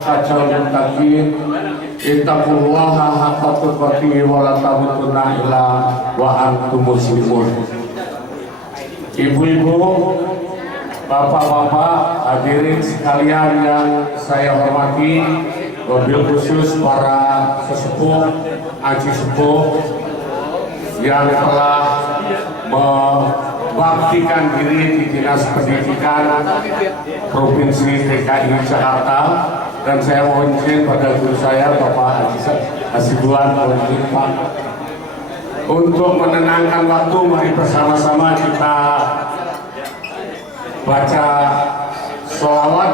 Kacau mutakin ittaqullaha haqqa tuqatih wa la tamutunna illa wa antum muslimun. Ibu-ibu, bapak-bapak, hadirin sekalian yang saya hormati, wabil khusus para sesepuh, aji sepuh yang telah membaktikan diri di Dinas Pendidikan Provinsi DKI Jakarta. Dan saya mohon izin pada guru saya Bapak Hasibuan Pak untuk menenangkan waktu. Mari bersama-sama kita baca sholawat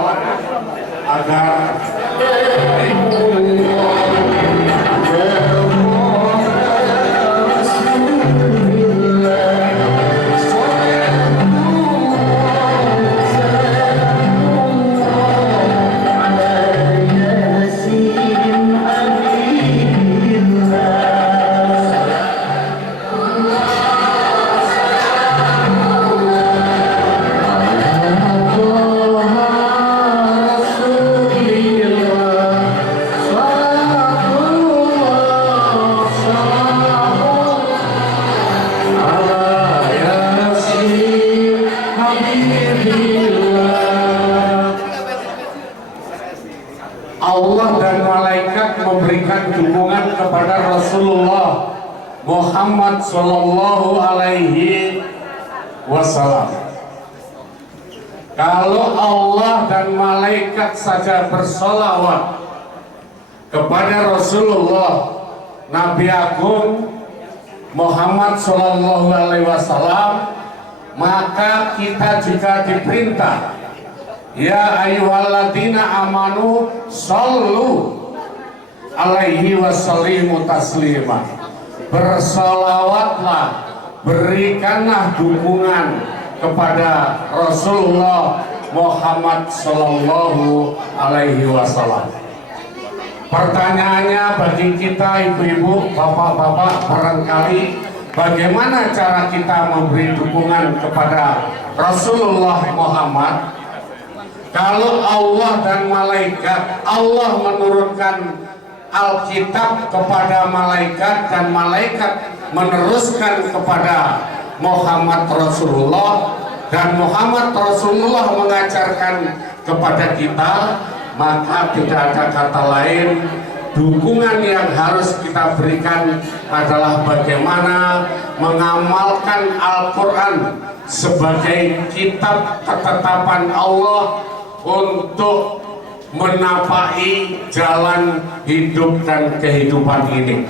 agar Allah dan malaikat memberikan dukungan kepada Rasulullah Muhammad Sallallahu Alaihi Wasallam. Kalau Allah dan malaikat saja bersolawat kepada Rasulullah Nabi Agung Muhammad Sallallahu Alaihi Wasallam, maka kita juga diperintah, ya ayyuhalladzina amanu shollu alaihi wasallimu taslima. Bersolawatlah, berikanlah dukungan kepada Rasulullah Muhammad Sallallahu Alaihi Wasallam. Pertanyaannya bagi kita ibu-ibu, bapak-bapak, barangkali bagaimana cara kita memberi dukungan kepada Rasulullah Muhammad? Kalau Allah dan malaikat, Allah menurunkan Alkitab kepada malaikat dan malaikat meneruskan kepada Muhammad Rasulullah, dan Muhammad Rasulullah mengajarkan kepada kita, maka tidak ada kata lain, dukungan yang harus kita berikan adalah bagaimana mengamalkan Al-Quran sebagai kitab ketetapan Allah untuk menapai jalan hidup dan kehidupan ini.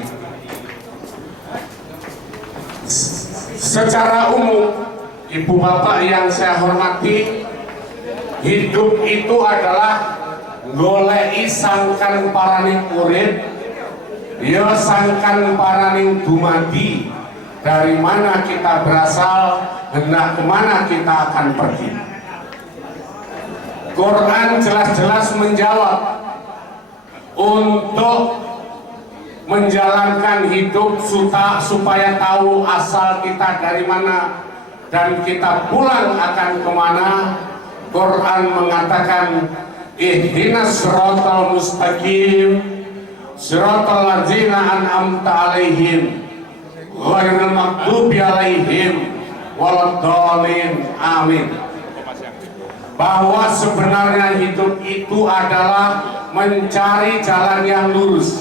Secara umum, ibu bapak yang saya hormati, hidup itu adalah golei sangkan paraning urip, ya sangkan paraning dumadi, dari mana kita berasal, hendak kemana kita akan pergi. Quran jelas-jelas menjawab, untuk menjalankan hidup supaya tahu asal kita dari mana dan kita pulang akan kemana. Quran mengatakan, ihdinas siratal mustaqim siratal ladzina an'amta alaihim ghairil maghdubi alaihim waladdallin, amin. Bahwa sebenarnya hidup itu adalah mencari jalan yang lurus.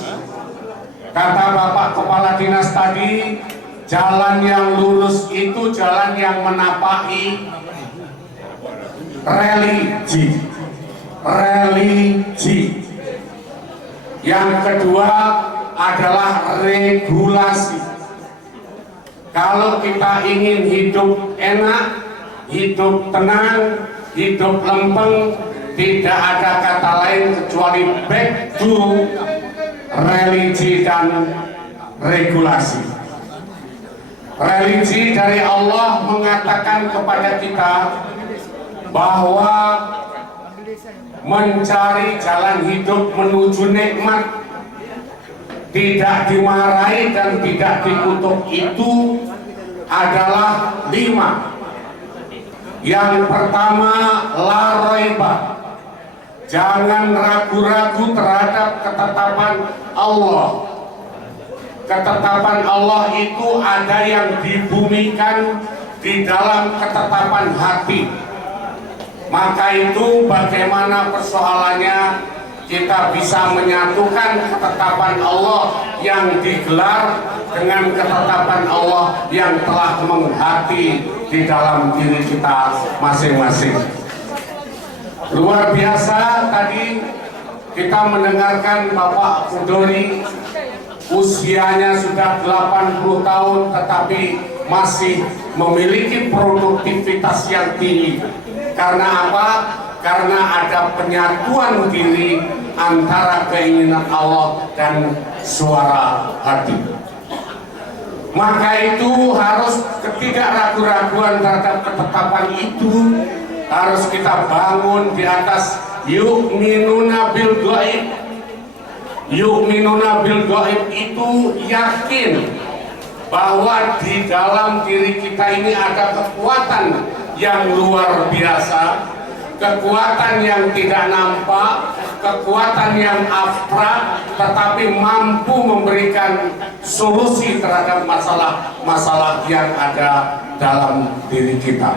Kata Bapak Kepala Dinas tadi, jalan yang lurus itu jalan yang menapai religi. Yang kedua adalah regulasi. Kalau kita ingin hidup enak, hidup tenang, hidup lempeng, tidak ada kata lain kecuali back to religi dan regulasi. Religi dari Allah mengatakan kepada kita bahwa mencari jalan hidup menuju nikmat, tidak dimarahi dan tidak dikutuk, itu adalah 5. Yang pertama, la raiba, Jangan ragu-ragu terhadap ketetapan Allah. Ketetapan Allah itu ada yang dibumikan di dalam ketetapan hati. Maka itu bagaimana persoalannya kita bisa menyatukan ketetapan Allah yang digelar dengan ketetapan Allah yang telah menghati di dalam diri kita masing-masing. Luar biasa tadi kita mendengarkan Bapak Kudori, usianya sudah 80 tahun tetapi masih memiliki produktivitas yang tinggi. Karena apa? Karena ada penyatuan diri antara keinginan Allah dan suara hati. Maka itu harus ketidakragu-raguan terhadap ketetapan itu harus kita bangun di atas yu'minuna bil ghaib. Yu'minuna bil ghaib itu yakin bahwa di dalam diri kita ini ada kekuatan yang luar biasa, kekuatan yang tidak nampak, kekuatan yang abstrak, tetapi mampu memberikan solusi terhadap masalah-masalah yang ada dalam diri kita.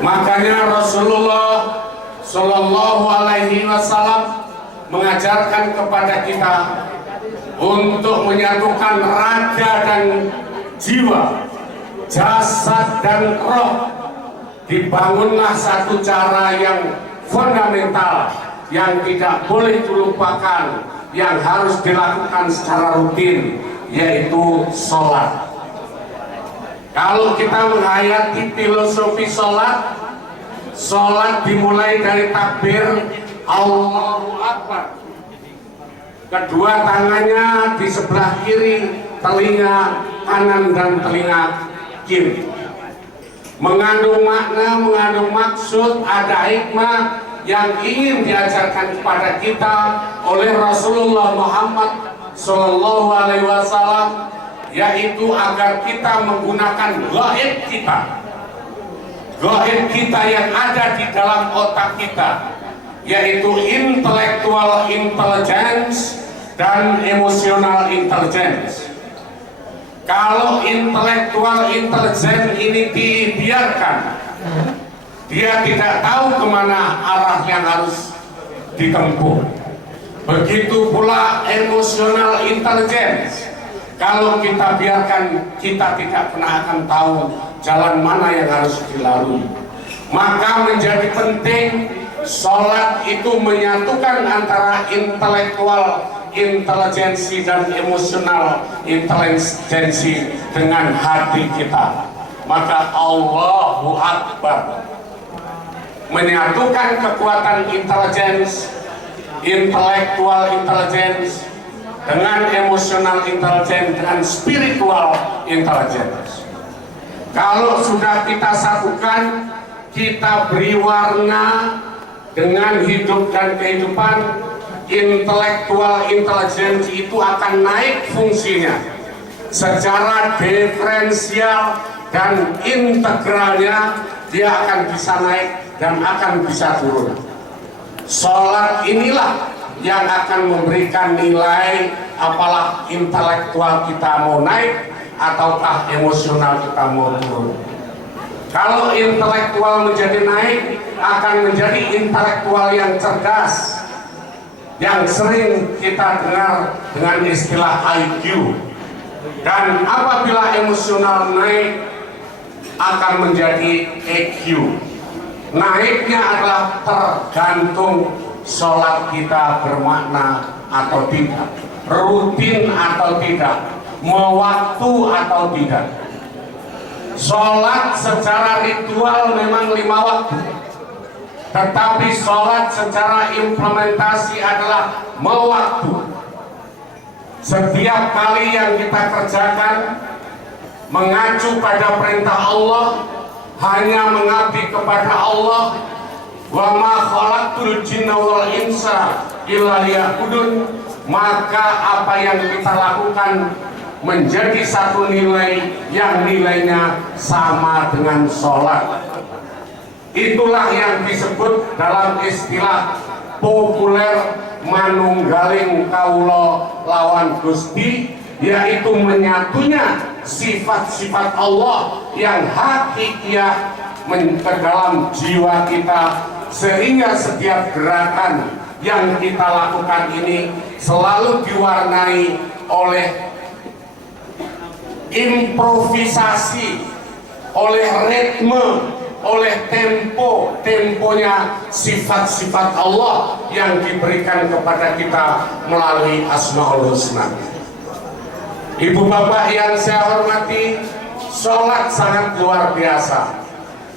Makanya Rasulullah Shallallahu Alaihi Wasallam mengajarkan kepada kita untuk menyatukan raga dan jiwa, jasad dan roh. Dibangunlah satu cara yang fundamental yang tidak boleh dilupakan, yang harus dilakukan secara rutin, yaitu sholat. Kalau kita menghayati filosofi sholat, sholat dimulai dari takbir Allahu Akbar. Kedua tangannya di sebelah kiri telinga kanan dan telinga kiri. Mengandung makna, mengandung maksud, ada hikmah yang ingin diajarkan kepada kita oleh Rasulullah Muhammad Sallallahu Alaihi Wasallam, yaitu agar kita menggunakan gaib kita yang ada di dalam otak kita, yaitu intellectual intelligence dan emotional intelligence. Kalau intellectual intelligence ini dibiarkan, dia tidak tahu kemana arah yang harus ditempuh. Begitu pula emotional intelligence, kalau kita biarkan, kita tidak pernah akan tahu jalan mana yang harus dilalui. Maka menjadi penting sholat itu menyatukan antara intelektual intelijensi dan emosional intelijensi dengan hati kita. Maka Allahu Akbar menyatukan kekuatan intelijensi, intelektual intelijensi dengan emosional intelijensi, dengan spiritual intelijensi. Kalau sudah kita satukan, kita beri warna dengan hidup dan kehidupan, intelektual intelijensi itu akan naik fungsinya secara diferensial dan integralnya. Dia akan bisa naik dan akan bisa turun. Sholat inilah yang akan memberikan nilai apalah intelektual kita mau naik ataukah emosional kita mau turun. Kalau intelektual menjadi naik, akan menjadi intelektual yang cerdas, yang sering kita dengar dengan istilah IQ. Dan apabila emosional naik, akan menjadi EQ. Naiknya adalah tergantung sholat kita bermakna atau tidak, rutin atau tidak, mewaktu atau tidak. Sholat secara ritual memang 5 waktu, tetapi sholat secara implementasi adalah mewaktu. Setiap kali yang kita kerjakan mengacu pada perintah Allah, hanya mengabdi kepada Allah. Wa ma khalaqtul jinna wal insa illa liya'budun. Maka apa yang kita lakukan menjadi satu nilai yang nilainya sama dengan sholat. Itulah yang disebut dalam istilah populer manunggaling kaula lawan Gusti, yaitu menyatunya sifat-sifat Allah yang hakikiah ke dalam jiwa kita, sehingga setiap gerakan yang kita lakukan ini selalu diwarnai oleh improvisasi, oleh ritme, oleh temponya sifat-sifat Allah yang diberikan kepada kita melalui Asmaul Husna. Ibu bapak yang saya hormati, sholat sangat luar biasa.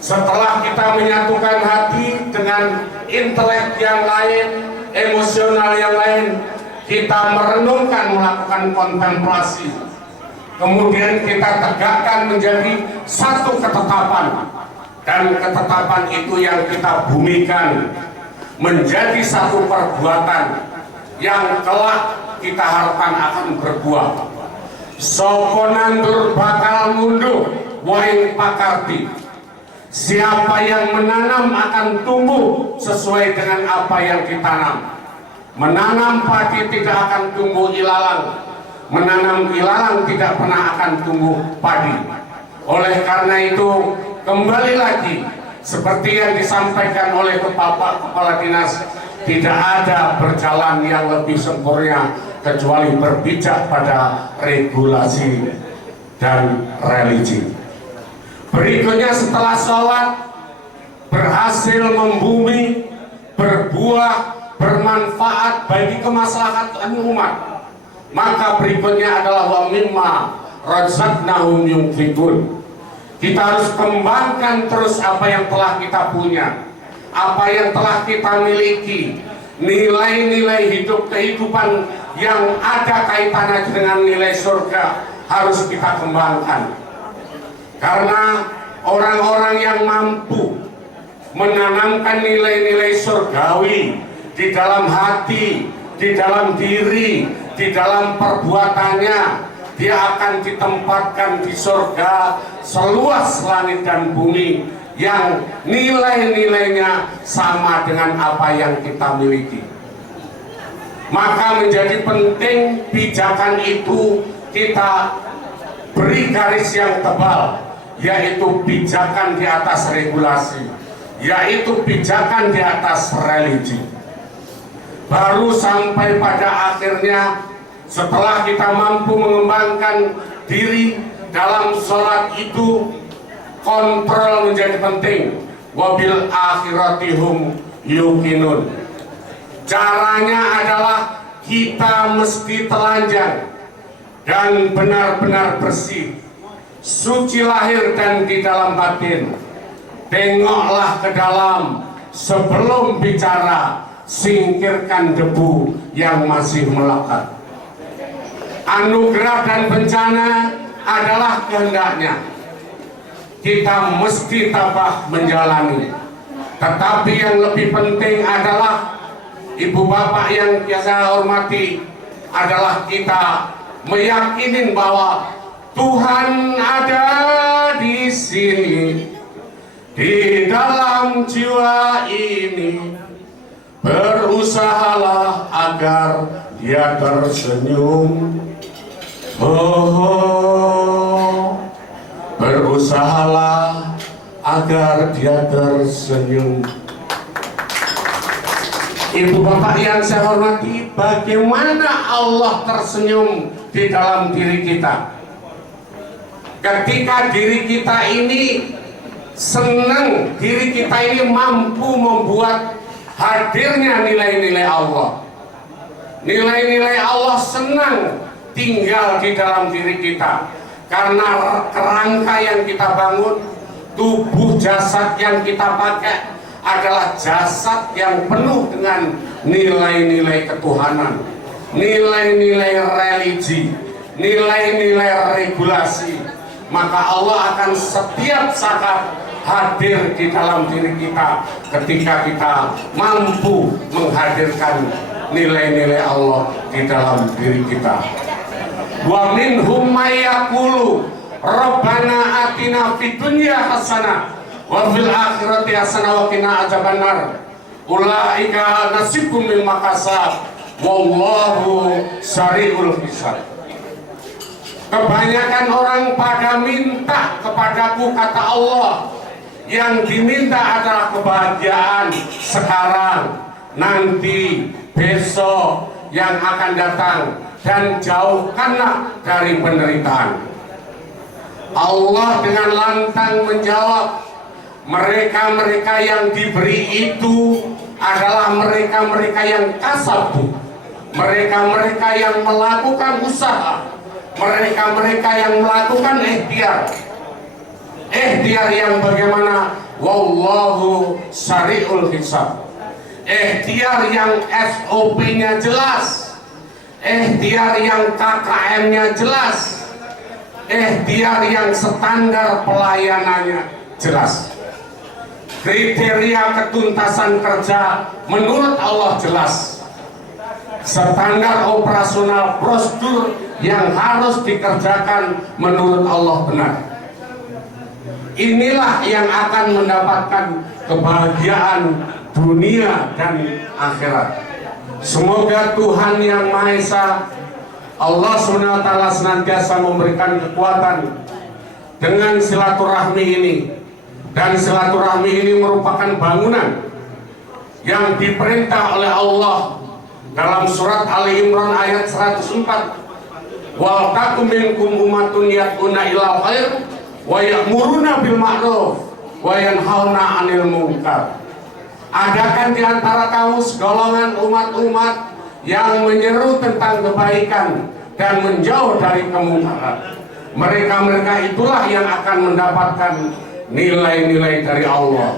Setelah kita menyatukan hati dengan intelek yang lain, emosional yang lain, kita merenungkan, melakukan kontemplasi, kemudian kita tegakkan menjadi satu ketetapan, dan ketetapan itu yang kita bumikan menjadi satu perbuatan yang kelak kita harapkan akan berbuah. Sapa nandur bakal ngunduh waing pakarti. Siapa yang menanam akan tumbuh sesuai dengan apa yang ditanam. Menanam padi tidak akan tumbuh ilalang, menanam ilalang tidak pernah akan tumbuh padi. Oleh karena itu, kembali lagi seperti yang disampaikan oleh kepala dinas, tidak ada berjalan yang lebih sempurna kecuali berpijak pada regulasi dan religi. Berikutnya setelah sholat berhasil membumi, berbuah, bermanfaat bagi kemaslahatan umat, maka berikutnya adalah wa mimma razaqnahum yunfiqun. Kita harus kembangkan terus apa yang telah kita punya, apa yang telah kita miliki, nilai-nilai hidup kehidupan yang ada kaitannya dengan nilai surga harus kita kembangkan. Karena orang-orang yang mampu menanamkan nilai-nilai surgawi di dalam hati, di dalam diri, di dalam perbuatannya, dia akan ditempatkan di surga seluas langit dan bumi yang nilai-nilainya sama dengan apa yang kita miliki. Maka menjadi penting pijakan itu kita beri garis yang tebal, yaitu pijakan di atas regulasi, yaitu pijakan di atas religi. Baru sampai pada akhirnya, setelah kita mampu mengembangkan diri dalam sholat itu, kontrol menjadi penting. Wabil akhiratihum yuqinun. Caranya adalah kita mesti telanjang dan benar-benar bersih, suci lahir dan di dalam batin. Tengoklah ke dalam sebelum bicara, singkirkan debu yang masih melekat. Anugerah dan bencana adalah kehendaknya. Kita mesti tabah menjalani. Tetapi yang lebih penting adalah, ibu bapak yang saya hormati, adalah kita meyakini bahwa Tuhan ada di sini, di dalam jiwa ini. Berusahalah agar dia tersenyum. Berusahalah agar dia tersenyum. Ibu bapak yang saya hormati, bagaimana Allah tersenyum di dalam diri kita? Ketika diri kita ini senang, diri kita ini mampu membuat hadirnya nilai-nilai Allah. Nilai-nilai Allah senang tinggal di dalam diri kita, karena kerangka yang kita bangun, tubuh jasad yang kita pakai adalah jasad yang penuh dengan nilai-nilai ketuhanan, nilai-nilai religi, nilai-nilai regulasi. Maka Allah akan setiap saat hadir di dalam diri kita ketika kita mampu menghadirkan nilai-nilai Allah di dalam diri kita. Wa minhum may yaqulu rabbana atina fid dunya hasanah wa fil akhirati hasanah wa qina adzabannar. ulaika nasibum mimma kasab wallahu sari'ul hisab. Kebanyakan orang pada minta kepadaku, kata Allah. Yang diminta adalah kebahagiaan sekarang, nanti, besok yang akan datang, dan jauhkanlah dari penderitaan. Allah dengan lantang menjawab, mereka-mereka yang diberi itu adalah mereka-mereka yang kasabu, mereka-mereka yang melakukan usaha, mereka-mereka yang melakukan ikhtiar yang bagaimana? Wallahu sari'ul hisab. Ikhtiar yang SOP-nya jelas, ikhtiar yang KKM-nya jelas, ikhtiar yang standar pelayanannya jelas. Kriteria ketuntasan kerja menurut Allah jelas. Standar operasional prosedur yang harus dikerjakan menurut Allah benar. Inilah yang akan mendapatkan kebahagiaan dunia dan akhirat. Semoga Tuhan Yang Maha Esa, Allah SWT senantiasa memberikan kekuatan dengan silaturahmi ini. Dan silaturahmi ini merupakan bangunan yang diperintah oleh Allah dalam surat Ali Imran ayat 104. Wal takum minkum ummatun yad'una ilal khair wa ya'muruna bil ma'ruf wa yanhauna 'anil munkar. Adakan di antara kamu segolongan umat-umat yang menyeru tentang kebaikan dan menjauh dari kemungkaran. Mereka-mereka itulah yang akan mendapatkan nilai-nilai dari Allah.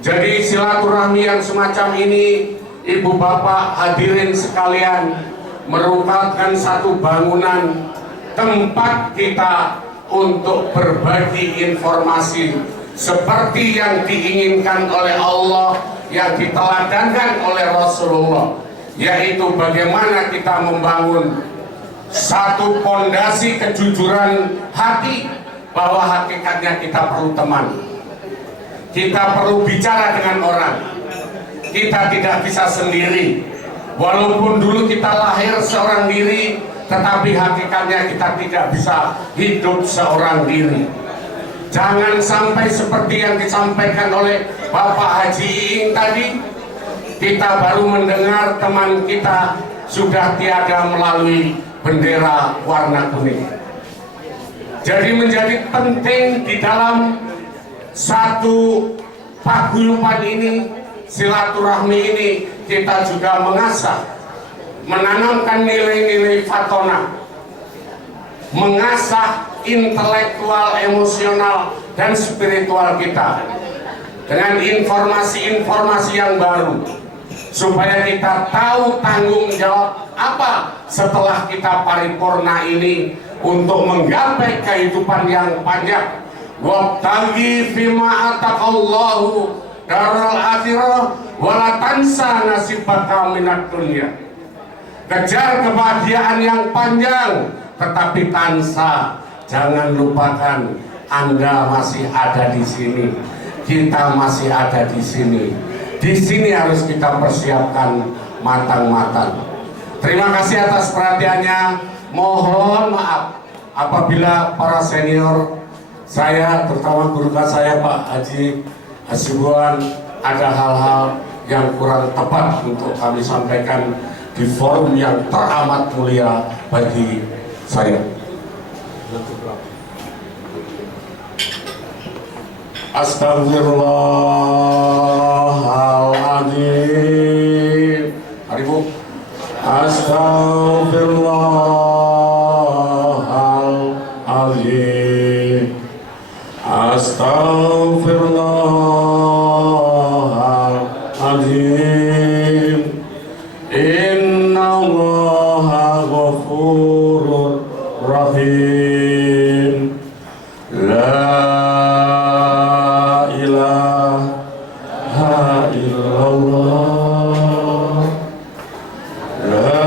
Jadi silaturahmi yang semacam ini, ibu bapak hadirin sekalian, merupakan satu bangunan tempat kita untuk berbagi informasi seperti yang diinginkan oleh Allah, yang diteladankan oleh Rasulullah, yaitu bagaimana kita membangun satu pondasi kejujuran hati, bahwa hakikatnya kita perlu teman, kita perlu bicara dengan orang, kita tidak bisa sendiri. Walaupun dulu kita lahir seorang diri, tetapi hakikatnya kita tidak bisa hidup seorang diri. Jangan sampai seperti yang disampaikan oleh Bapak Haji Iing tadi, kita baru mendengar teman kita sudah tiada melalui bendera warna kuning. Jadi menjadi penting di dalam satu paguyuban ini, silaturahmi ini, kita juga mengasah, menanamkan nilai-nilai fatona, mengasah intelektual, emosional, dan spiritual kita dengan informasi-informasi yang baru, supaya kita tahu tanggung jawab apa setelah kita paripurna ini untuk menggapai kehidupan yang panjang. Wabtaghi fima ataqallahu daral akhirah wala tansa nasibaka minad dunya. Kejar kebahagiaan yang panjang, tetapi tansa, jangan lupakan Anda masih ada di sini, kita masih ada di sini. Di sini harus kita persiapkan matang-matang. Terima kasih atas perhatiannya. Mohon maaf apabila para senior saya, terutama guru saya Pak Haji Hasibuan, ada hal-hal yang kurang tepat untuk kami sampaikan di forum yang teramat mulia bagi saya. Astagfirullahaladzim. Mari Bu. Astagfirullahaladzim. Astagfirullahaladzim. Innallaha ghafurur rahim. La ilaha illallah. La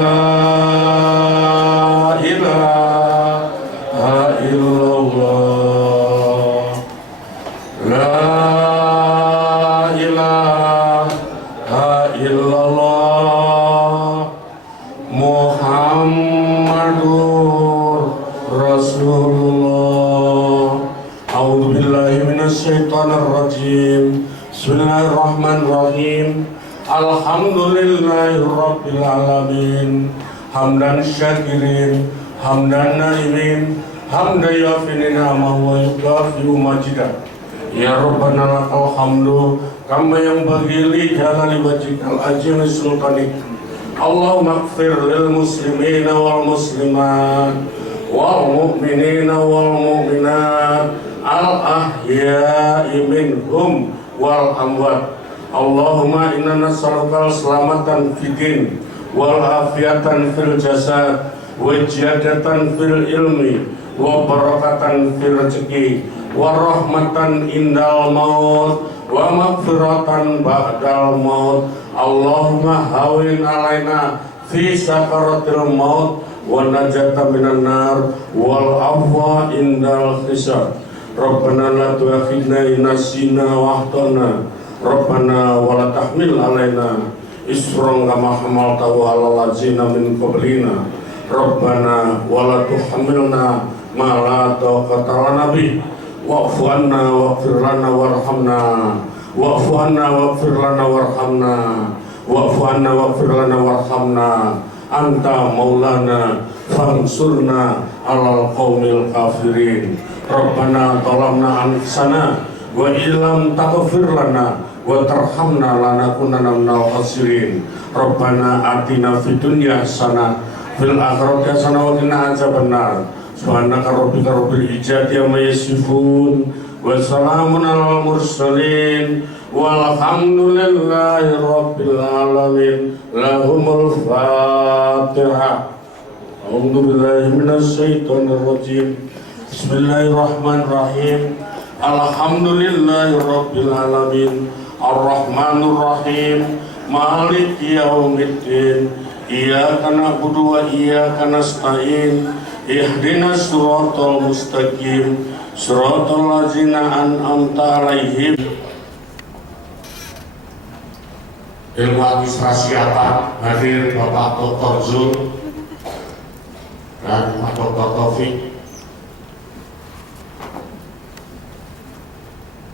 ilaha illallah. La ilaha Muhammadur Rasulullah. A'udzu billahi minasyaitonir rajim. Bismillahirrahmanirrahim. Alhamdulillahirabbil alamin. Hamdan syakirin, hamdan naimin, hamdan yafi ni'amahu wa yukafi'u majidah. Ya Rabbana lakal hamdu kama yang bagi li jalali wajhikal azim sultanik. Allahumma ighfir lil muslimina wal muslimat wal mu'minina wal mu'minat al ahya'i minhum wal amwat. Allahumma inna nas'aluka selamatan fid wal afiatan fil jasad wa jadatan fil ilmi wa barakatan fil rezeki wa rahmatan indal maut wa maghfiratan ba'dal maut. Allahumma hawin alaina fi sakaratil maut wa najata minan nar wal afwa indal hisab. Rabbana la tu'akhidna in nasina wa akhtana. Rabbana wa la tahmil alaina isran kama hamaltahu alal ladzina min qablina. Rabbana wa la tuhammilna ma la taqata lana bih. Wa'fu anna waghfir lana warhamna. Wa'fu anna waghfir lana warhamna. Wa'fu anna waghfir lana warhamna. Anta maulana fansurna alal qaumil kafirin. Rabbana zalamna anfusana wa illam taghfir lana wa tarhamna lanakunanna minal khasirin. Rabbana atina fid dunya hasanah fil akhirati hasanah wa qina adzabannar. Subhanaka rabbika rabbil izzati amma yasifun wa salamun alal mursalin walhamdulillahi rabbil alamin. Lahumul Fatihah. A'udzu billahi minasyaitonir rajim. Bismillahirrahmanirrahim. Alhamdulillahi rabbil alamin. Ar-Rahmanur Rahim. Maliki yaumiddin. Iyyaka na'budu wa iyyaka nasta'in. Ihdinas siratal mustaqim. Siratal ladzina an'amta 'alaihim. Ilmu administrasi apa? Hadir Bapak Dr. Zul dan Pak Dr. Taufik.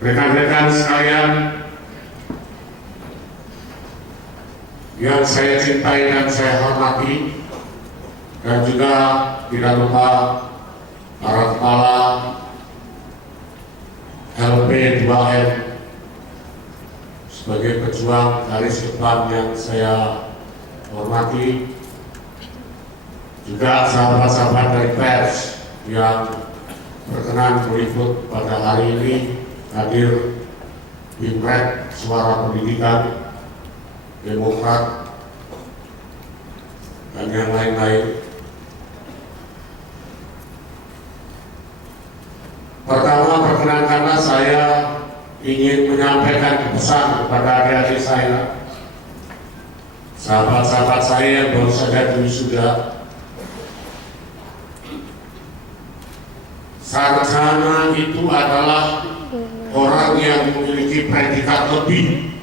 Rekan-rekan sekalian yang saya cintai dan saya hormati, dan juga tidak lupa para kepala LP2M sebagai pejuang garis depan yang saya hormati, juga sahabat-sahabat dari pers yang berkenan meliput pada hari ini, hadir Bimrek, Suara Pendidikan, Demokrat, dan yang lain-lain. Pertama, perkenankanlah saya ingin menyampaikan pesan kepada adik-adik saya, sahabat-sahabat saya yang baru saja wisuda. Sarjana itu adalah orang yang memiliki predikat lebih,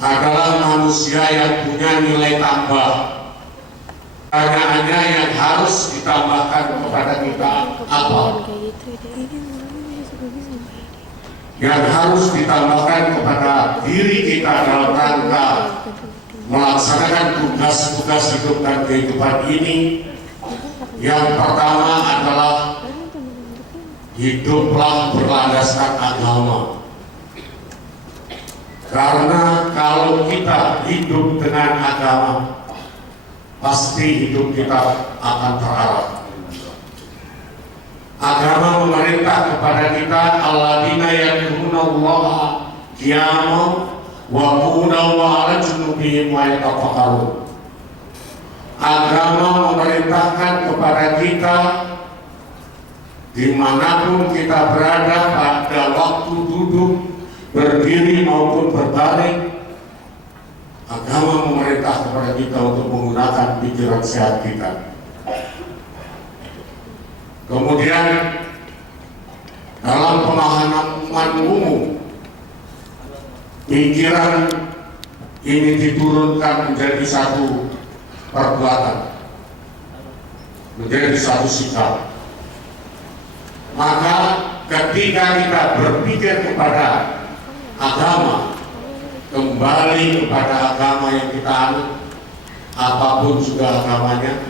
adalah manusia yang punya nilai tambah. Pertanyaannya yang harus ditambahkan kepada kita apa? Yang harus ditambahkan kepada diri kita dalam rangka melaksanakan tugas-tugas hidup dan kehidupan ini, yang pertama adalah hiduplah berlandaskan agama. Karena kalau kita hidup dengan agama, pasti hidup kita akan terarah. Agama memerintah kepada kita, alladzina yadhkurunallaha qiyaman wa qu'udan wa 'ala junubihim wa yatafakkarun. Agama memerintahkan kepada kita dimanapun kita berada, pada waktu duduk, berdiri maupun berbaring, agama memerintah kepada kita untuk menggunakan pikiran sehat kita. Kemudian dalam pemahaman umum, pikiran ini diturunkan menjadi satu perbuatan, menjadi satu sikap. Maka ketika kita berpikir kepada agama, kembali kepada agama yang kita anut, apapun juga agamanya,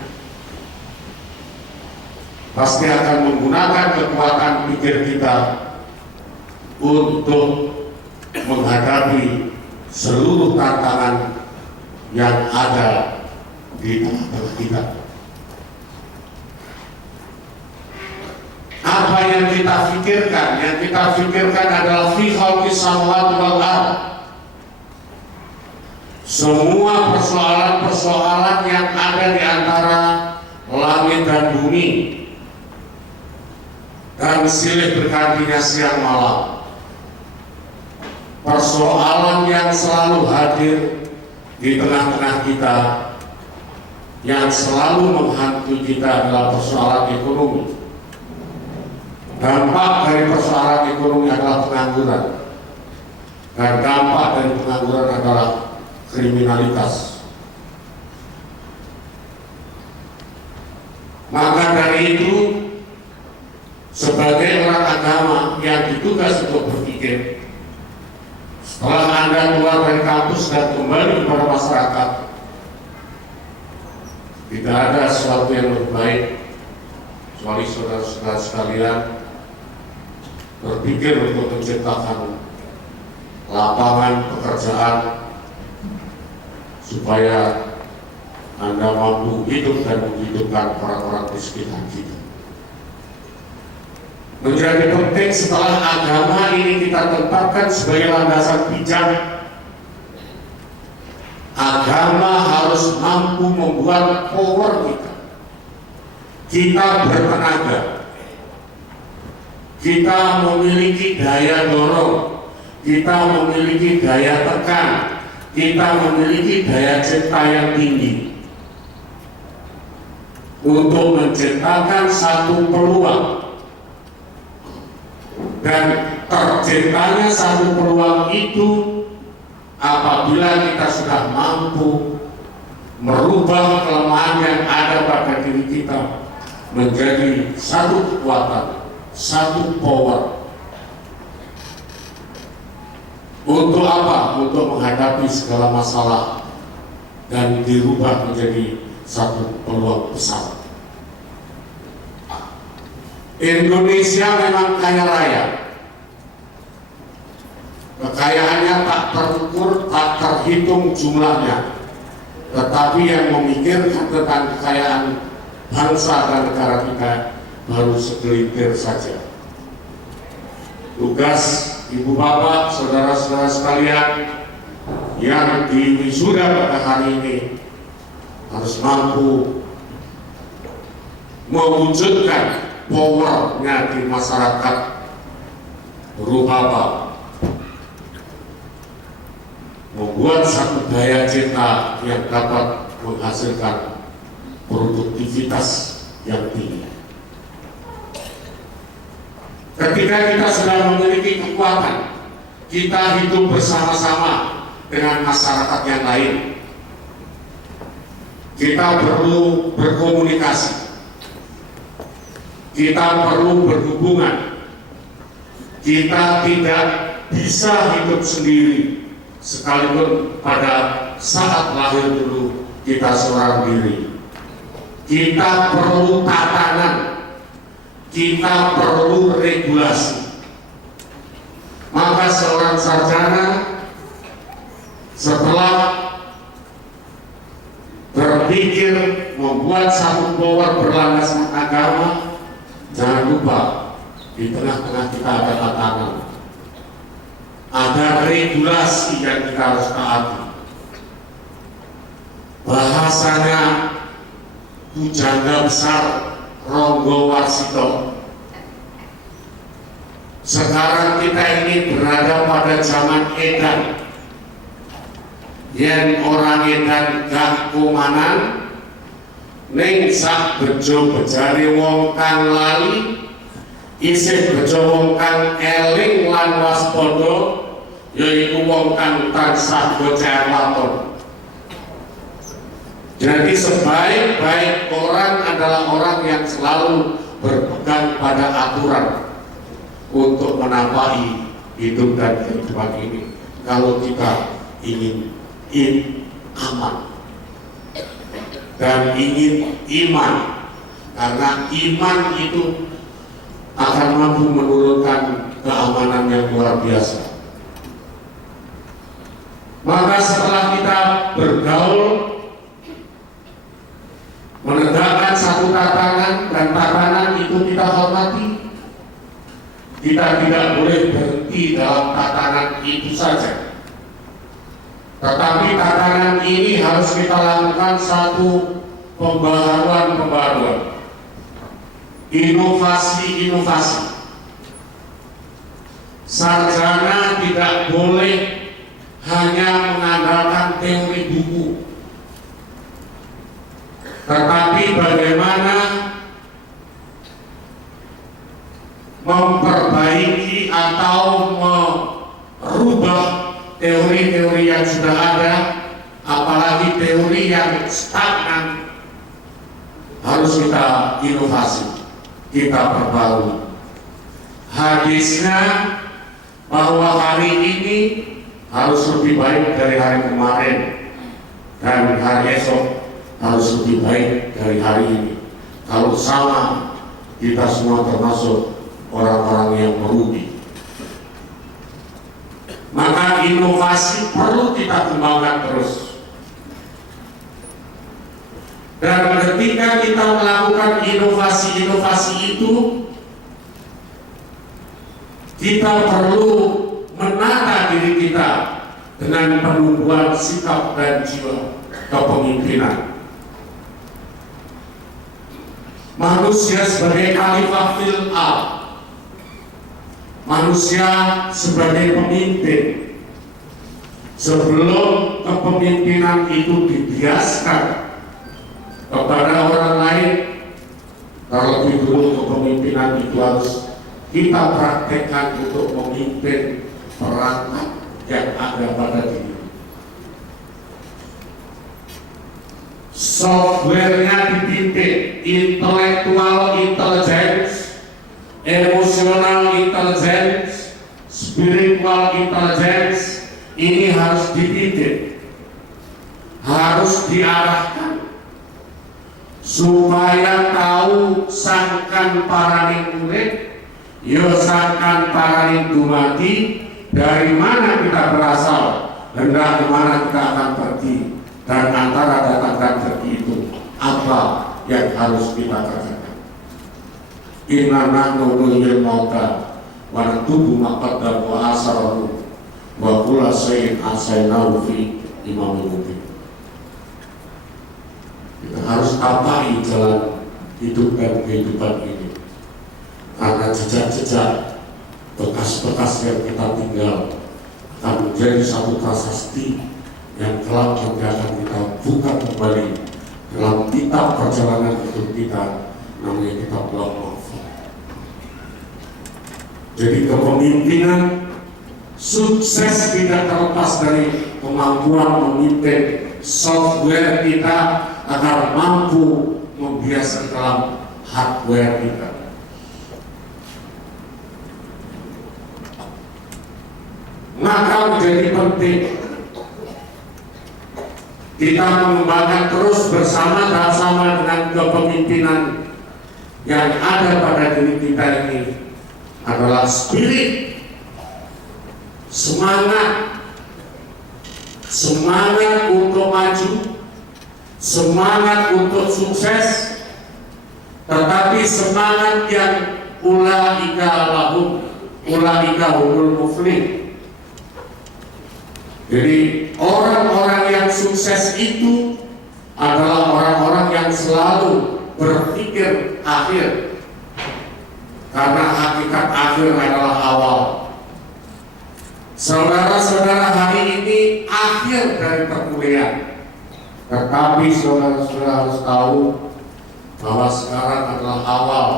pasti akan menggunakan kekuatan pikir kita untuk menghadapi seluruh tantangan yang ada di tengah-tengah kita. Apa yang kita pikirkan? Yang kita pikirkan adalah fi khalqis samawati wal ardh. Semua persoalan-persoalan yang ada di antara langit dan bumi dan silih bergantinya siang malam. Persoalan yang selalu hadir di tengah-tengah kita, yang selalu menghantui kita adalah persoalan ekonomi. Dampak dari persoalan ekonomi adalah pengangguran, dan dampak dari pengangguran adalah kriminalitas. Maka dari itu, sebagai orang agama yang ditugas untuk berpikir, setelah Anda keluar dari kampus dan kembali kepada masyarakat, tidak ada sesuatu yang lebih baik kecuali saudara-saudara sekalian berpikir untuk menciptakan lapangan pekerjaan supaya Anda mampu hidup dan menghidupkan orang-orang di sekitar kita. Menjadi penting setelah agama ini kita tetapkan sebagai landasan bijak, agama harus mampu membuat power kita. Kita bertenaga, kita memiliki daya dorong, kita memiliki daya tekan, kita memiliki daya cipta yang tinggi untuk menciptakan satu peluang. Dan terciptanya satu peluang itu apabila kita sudah mampu merubah kelemahan yang ada pada diri kita menjadi satu kekuatan, satu power. Untuk apa? Untuk menghadapi segala masalah dan dirubah menjadi satu peluang besar. Indonesia memang kaya raya. Kekayaannya tak terukur, tak terhitung jumlahnya. Tetapi yang memikirkan tentang kekayaan bangsa dan negara kita baru segelintir saja. Tugas ibu bapak, saudara-saudara sekalian yang diwisuda pada hari ini harus mampu mewujudkan powernya di masyarakat berupa apa? Membuat satu daya cipta yang dapat menghasilkan produktivitas yang tinggi. Ketika kita sudah memiliki kekuatan, kita hidup bersama-sama dengan masyarakat yang lain. Kita perlu berkomunikasi. Kita perlu berhubungan. Kita tidak bisa hidup sendiri, sekalipun pada saat lahir dulu kita seorang diri. Kita perlu tatanan, kita perlu regulasi. Maka seorang sarjana setelah berpikir membuat satu power berlandaskan agama, jangan lupa di tengah-tengah kita ada tatanan, ada regulasi yang kita harus taati. Bahasanya Pujangga Besar Ronggo Warsito. Sekarang kita ini berada pada zaman edan. Yen orang edan gak kumanan, ning sak bejo bejari wong kang lali, isih bejo wong kang eling lan waspada, yaiku wong kang tansah gocahan waton. Jadi sebaik-baik orang adalah orang yang selalu berpegang pada aturan untuk menapaki hidup dan kehidupan ini. Kalau kita ingin aman dan ingin iman, karena iman itu akan mampu menurunkan keamanan yang luar biasa. Maka setelah kita bergaul, menegakkan satu tatanan, dan tatanan itu kita hormati, kita tidak boleh berhenti dalam tatanan itu saja, tetapi tatanan ini harus kita lakukan satu pembaharuan, inovasi. Sarjana tidak boleh hanya mengandalkan teori buku, tetapi bagaimana memperbaiki atau merubah teori-teori yang sudah ada, apalagi teori yang stagnan, harus kita inovasi, kita perbarui. Hadisnya bahwa hari ini harus lebih baik dari hari kemarin, dan hari esok harus lebih baik dari hari ini. Kalau sama, kita semua termasuk orang-orang yang merugi. Maka inovasi perlu kita kembangkan terus. Dan ketika kita melakukan inovasi itu, kita perlu menata diri kita dengan penumbuhan sikap dan jiwa kepemimpinan. Manusia sebagai khalifah fil ardh, manusia sebagai pemimpin, sebelum kepemimpinan itu dibiaskan kepada orang lain, terlebih dulu kepemimpinan itu harus kita praktekkan untuk memimpin perangkat yang ada pada diri. Softwarenya dididik, intellectual intelligence, emotional intelligence, spiritual intelligence, ini harus dididik, harus diarahkan supaya tahu sangkan paraning urip, yo sangkan paraning dumati, dari mana kita berasal, hendak kemana kita akan pergi, dan antara datang dan pergi itu apa yang harus kita kerjakan. Inna nahnu nuhyil mauta wa naktubu ma qaddamu wa asarahu wa kulla shay'in ahsaynahu fi imamin mubin. Kita harus apai jalan hidup dan kehidupan ini, karena jejak-jejak bekas-bekas yang kita tinggal akan menjadi satu prasasti yang kelak nanti akan kita buka kembali dalam kitab perjalanan hidup kita, namanya kitab Lauhul Mahfuz. Jadi kepemimpinan sukses tidak terlepas dari kemampuan memimpin software kita agar mampu membiasakan dalam hardware kita. Maka menjadi penting kita mengembangkan terus bersama-sama dengan kepemimpinan yang ada pada diri kita ini adalah spirit, semangat untuk maju, semangat untuk sukses, tetapi semangat yang ulaika humul muflih. Jadi orang-orang yang sukses itu adalah orang-orang yang selalu berpikir akhir, karena hakikat akhir adalah awal. Saudara-saudara, hari ini akhir dari perkuliahan, tetapi saudara-saudara harus tahu bahwa sekarang adalah awal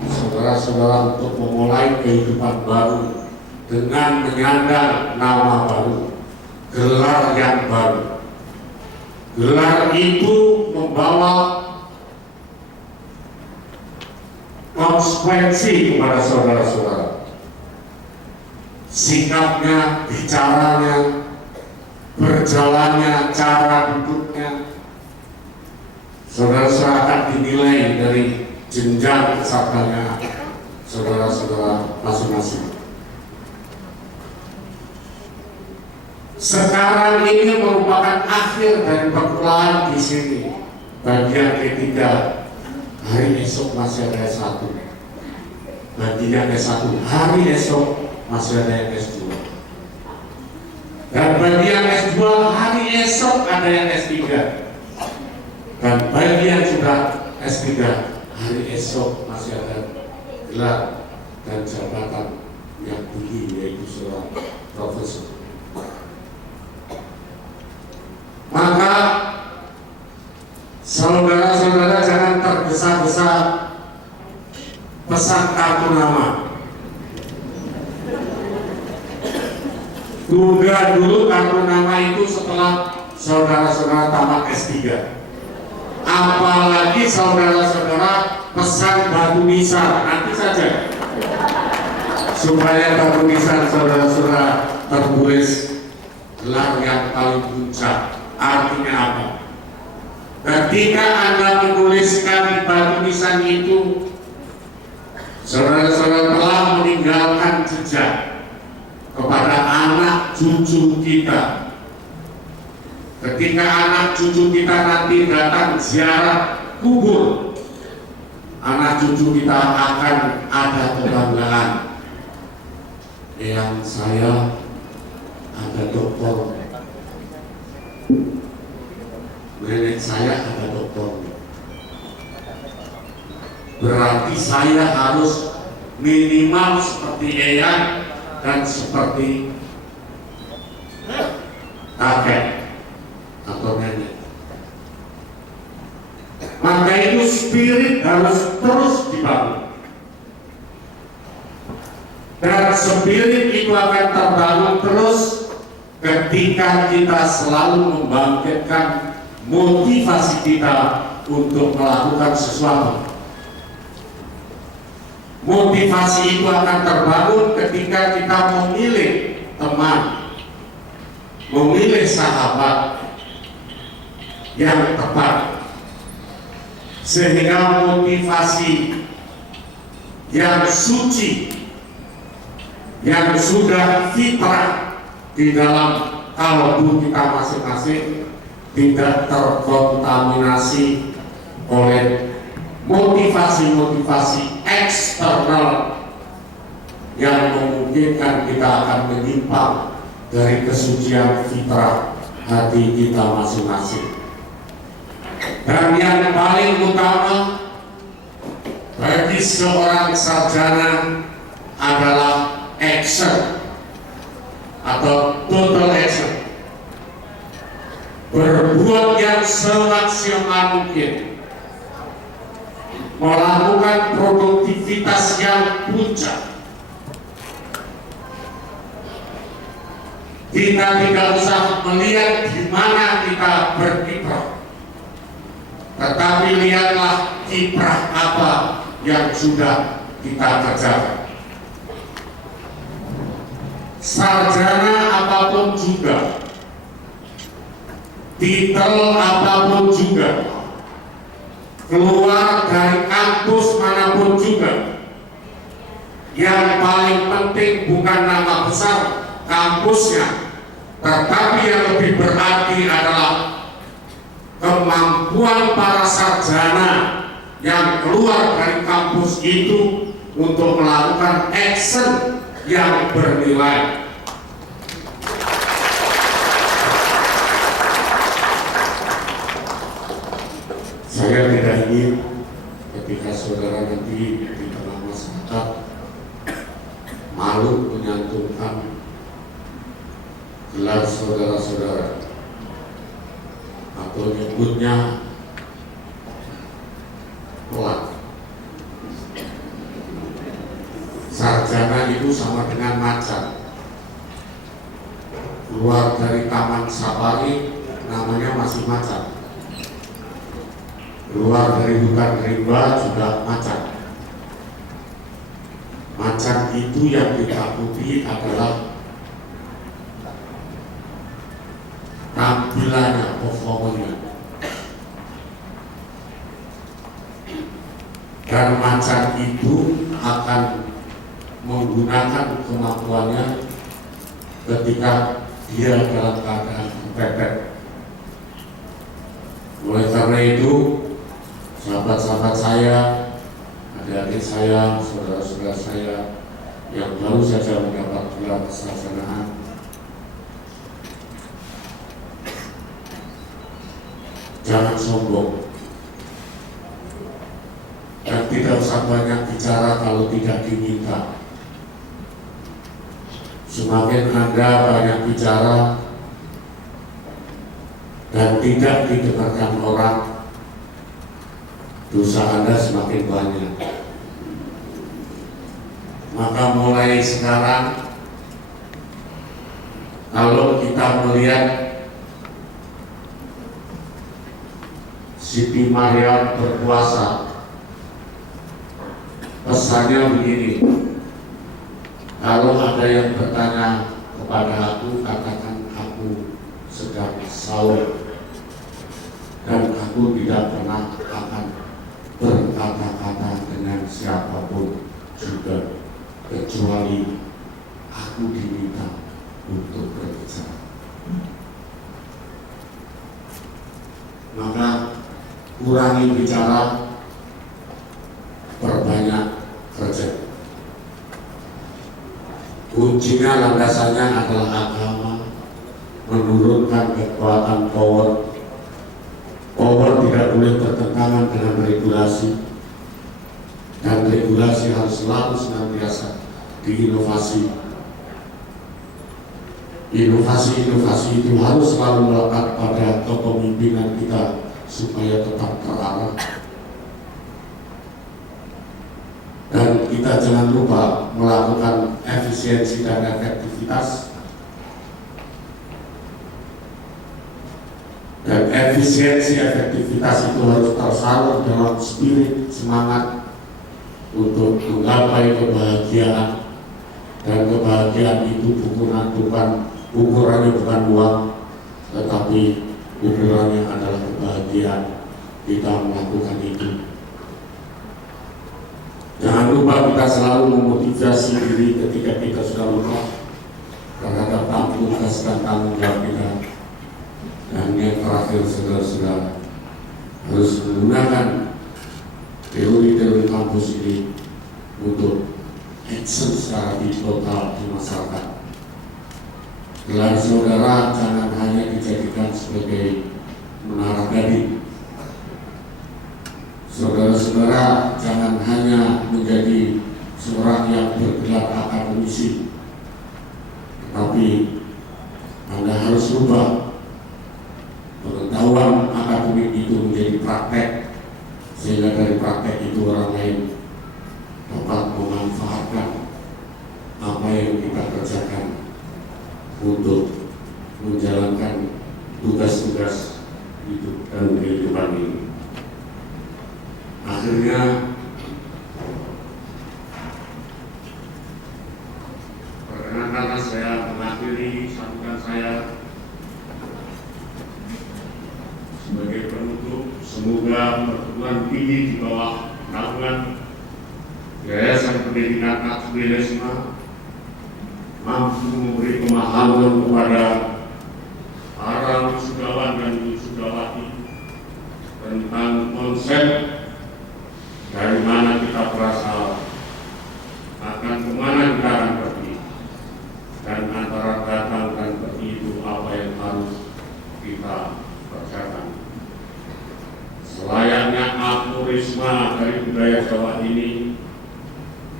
saudara-saudara untuk memulai kehidupan baru dengan menyandang nama baru, gelar yang baru. Gelar itu membawa konsekuensi kepada saudara-saudara. Sikapnya, bicaranya, berjalannya, cara duduknya, saudara-saudara akan dinilai dari jenjang kesaktiannya saudara-saudara masing-masing. Sekarang ini merupakan akhir dari perkuliahan di sini. Bagian ketiga, hari esok masih ada S1. Bagi yang S1, hari esok masih ada yang S2. Dan bagi yang S2, hari esok ada yang S3. Dan bagi yang sudah S3, hari esok masih ada gelar dan jabatan yang tinggi, yaitu seorang profesor. Maka saudara-saudara jangan tergesa-gesa pesan kartu nama. Tunda dulu kartu nama itu setelah saudara-saudara tamat S3. Apalagi saudara-saudara pesan batu nisan, nanti saja, supaya batu nisan saudara-saudara tertulis gelar yang paling puncak. Artinya apa? Ketika Anda menuliskan di batu nisan itu, saudara-saudara telah meninggalkan jejak kepada anak cucu kita. Ketika anak cucu kita nanti datang ziarah kubur, anak cucu kita akan ada kebanggaan. Yang saya ada dokter, nenek saya ada dokter. Berarti saya harus minimal seperti eyang dan seperti kakek atau nenek. Maka itu spirit harus terus dibangun. Dan spirit itu akan terbangun terus ketika kita selalu membangkitkan motivasi kita untuk melakukan sesuatu. Motivasi itu akan terbangun ketika kita memilih teman, memilih sahabat yang tepat, sehingga motivasi yang suci, yang sudah fitrah di dalam kalbu kita masing-masing tidak terkontaminasi oleh motivasi-motivasi eksternal yang memungkinkan kita akan menyimpang dari kesucian fitrah hati kita masing-masing. Dan yang paling utama bagi seorang sarjana adalah action atau total action. Berbuat yang semaksimal mungkin, melakukan produktivitas yang puncak. Kita tidak usah melihat di mana kita berkiprah, tetapi lihatlah kiprah apa yang sudah kita kerjakan. Sarjana apapun juga, titel apapun juga, keluar dari kampus manapun juga, yang paling penting bukan nama besar kampusnya, tetapi yang lebih berarti adalah kemampuan para sarjana yang keluar dari kampus itu untuk melakukan action yang bernilai. Saya tidak ingin ketika saudara nanti di tengah masyarakat malu menyantumkan gelar saudara-saudara atau nyebutnya pelat. Sarjana itu sama dengan macan. keluar dari taman safari namanya masih macan, keluar dari hutan rimba juga macan. Macan itu yang ditakuti adalah tampilannya, performanya. Dan macan itu akan menggunakan kemampuannya ketika dia dalam keadaan kepepet. Oleh karena itu, sahabat-sahabat saya, adik-adik saya, saudara-saudara saya yang baru saja mendapat gelar kesarjanaan, jangan sombong dan tidak usah banyak bicara kalau tidak diminta. Semakin Anda banyak bicara dan tidak didengarkan orang, dosa Anda semakin banyak. Maka mulai sekarang, kalau kita melihat Siti Maryam berpuasa, pesannya begini: kalau ada yang bertanya kepada aku, katakan aku sedang sahur dan aku tidak pernah akan berkata-kata dengan siapapun juga, kecuali aku diminta untuk berbicara. Maka kurangi bicara, perbanyak kerja. Kuncinya, landasannya adalah agama, menurunkan kekuatan power. Power tidak boleh bertentangan dengan regulasi, dan regulasi harus selalu senantiasa diinovasi. Inovasi-inovasi itu harus selalu melekat pada kepemimpinan kita supaya tetap terarah. Dan kita jangan lupa melakukan efisiensi dan efektivitas. Dan efisiensi efektivitas itu harus tersalur dalam spirit semangat untuk menggapai kebahagiaan. Dan kebahagiaan itu ukurannya bukan uang, tetapi ukurannya adalah kebahagiaan kita melakukan itu. Jangan lupa kita selalu memotivasi diri ketika kita sudah lupa terhadap tugas dan tanggung jawab kita. Dan yang terakhir, saudara-saudara, harus menggunakan teori-teori kampus ini untuk action secara total di masyarakat. Gelar saudara jangan hanya dijadikan sebagai menara gading. Saudara-saudara jangan hanya menjadi seorang yang bergelar akademisi, tapi Anda harus ubah pengetahuan akademik itu menjadi praktek, sehingga dari praktek itu orang lain dapat memanfaatkan apa yang kita kerjakan untuk menjalankan tugas-tugas hidup dan kehidupan ini. Akhirnya, perkenankanlah saya mengakhiri sambutan saya sebagai penutup. Semoga perguruan tinggi di bawah naungan Yayasan Pendidikan Aksulilisme mampu memberi pemahaman kepada para wisudawan dan wisudawati tentang konsep dari mana kita berasal, akan kemana kita akan pergi, dan antara datang dan pergi itu apa yang harus kita kerjakan. Selayaknya aforisma dari budaya Jawa ini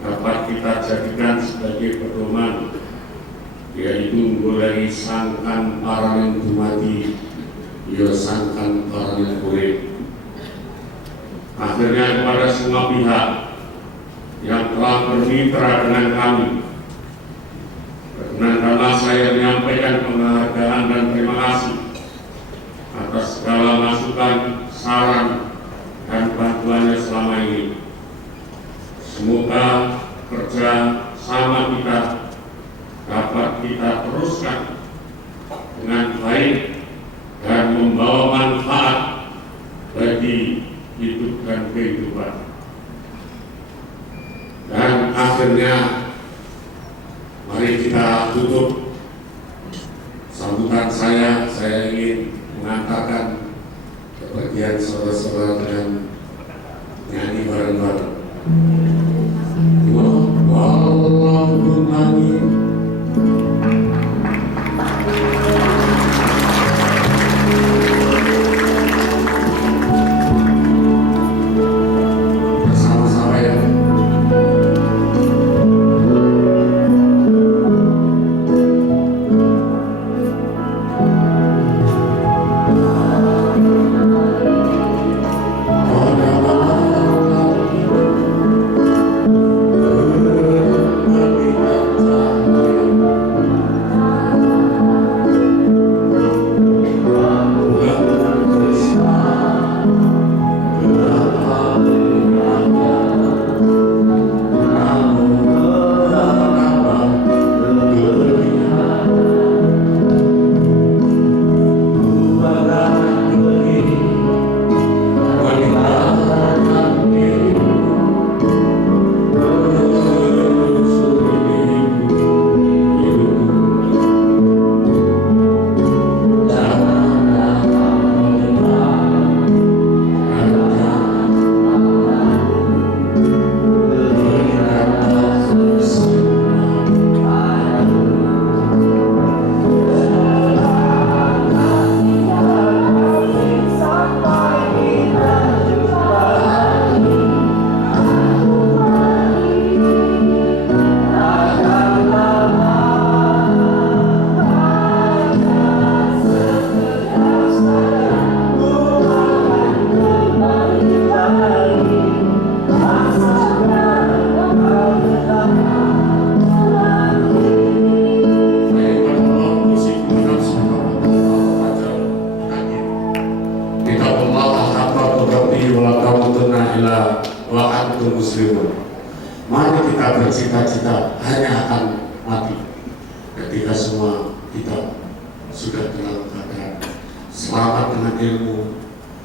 dapat kita jadikan sebagai pedoman, yaitu goleki sangkan paraning dumadi, ya sangkan paraning urip. Akhirnya, kepada semua pihak yang telah bermitra dengan kami, Dengan karena saya menyampaikan penghargaan dan terima kasih atas segala masukan, saran, dan bantuannya selama ini. Semoga kerja sama kita dapat kita teruskan dengan baik dan membawa manfaat bagi hidup dan kehidupan. Dan akhirnya mari kita tutup sambutan saya ingin mengantarkan kepergian saudara-saudara dengan nyanyi bareng-bareng. Walaupun langit bersama-sama ya. Mari kita bercita-cita hanya akan mati ketika semua kita sudah dalam keadaan selamat dengan ilmu,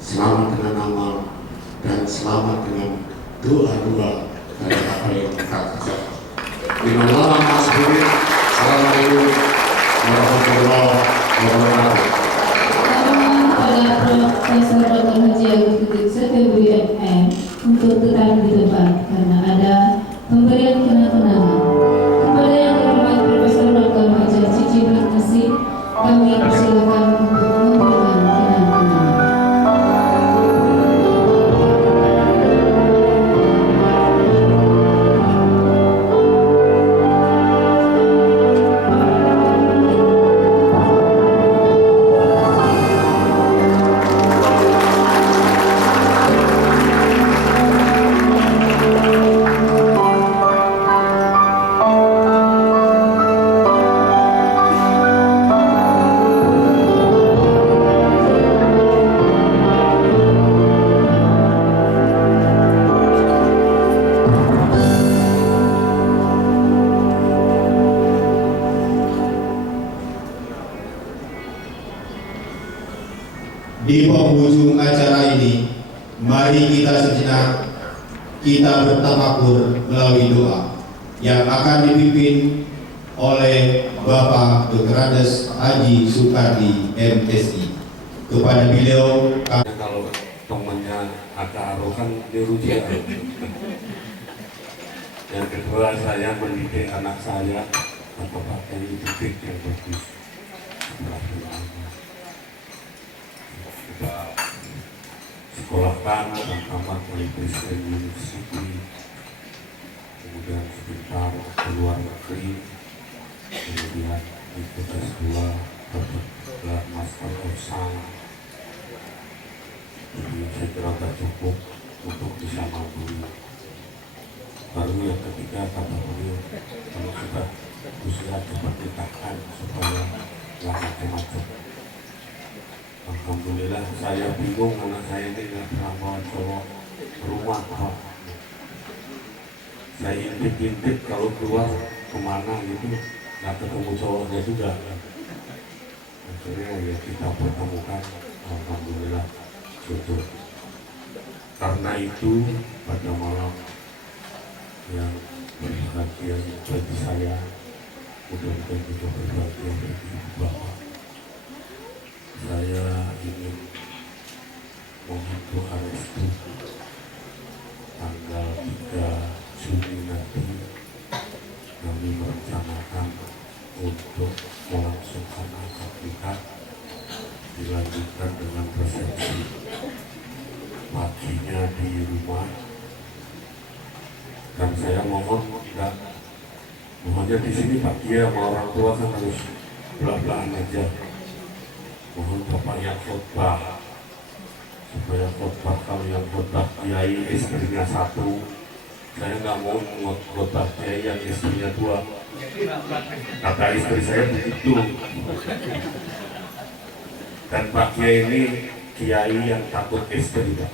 selamat dengan amal, dan selamat dengan doa-doa dari apa yang kita kerjakan. Assalamualaikum warahmatullahi wabarakatuh. Profesor Dr. Haji Agus Kutik Setebu MM untuk tetap di depan karena ada pemberian kenang-kenangan kepada yang terhormat Profesor Dr. Haji Cici Berkasi. Kami persilakan untuk memberikan kenang-kenangan. Di penghujung acara ini, mari kita sejenak kita bertafakur melalui doa yang akan dipimpin oleh Bapak Dr. Andes Haji Soekardi MSI. Kepada beliau kalau temannya agak arogan dirujuk. Yang kedua, saya mendidik anak saya atau pakai didik yang bagus. Kita sekolahkan sama Kristen University, kemudian sebentar ke luar negeri, kemudian ikut S2, gelar Master of Science. Jadi saya kira tak cukup untuk bisa mandiri. Baru yang ketiga kata beliau, kalau sudah usia cepat ditahan supaya nggak macam-macam. Alhamdulillah saya bingung anak saya ini nggak pernah bawa cowok ke rumah Pak. Saya intip-intip kalau keluar kemana gitu nggak ketemu cowoknya juga. Akhirnya ya kita pertemukan, alhamdulillah jodoh. Karena itu pada malam yang berbahagia bagi saya, mudah-mudahan juga berbahagia bagi ibu bapak. Saya ingin mohon doa restu tanggal 3 Juni nanti kami merencanakan untuk melangsungkan akad nikah, dilanjutkan dengan resepsi paginya di rumah. Dan saya mohonnya di sini Pak Kiai sama orang tua kan harus belak-belakan aja. Mohon Bapak yang khotbah supaya khotbah, kalau yang khotbah Kiai istrinya satu, saya nggak mau khotbah Kiai yang istrinya dua. Kata istri saya begitu. Dan Pak Kiai ini Kiai yang takut istri Pak.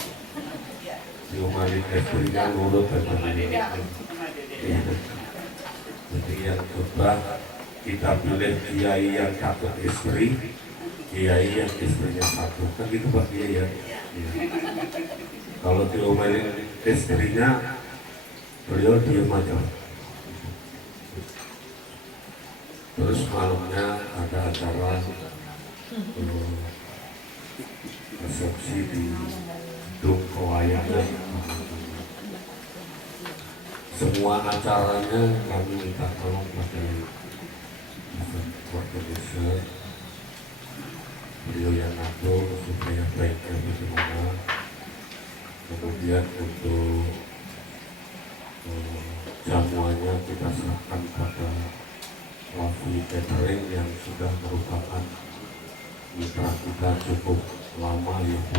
Diomelin istrinya nurut dan berani. Jadi yang khotbah kita pilih Kiai yang takut istri, Kiai yang istrinya satu, kan gitu Pak Kiai ya. Kalau diomelin istrinya, beliau diam aja. Terus malamnya ada acara resepsi di gedung pewayangan. Semua acaranya kami minta tolong pada organizer, beliau yang ngatur supaya baiknya bagaimana. Kemudian untuk jamuannya kita serahkan pada Wafi Catering yang sudah merupakan mitra kita cukup lama ya Bu.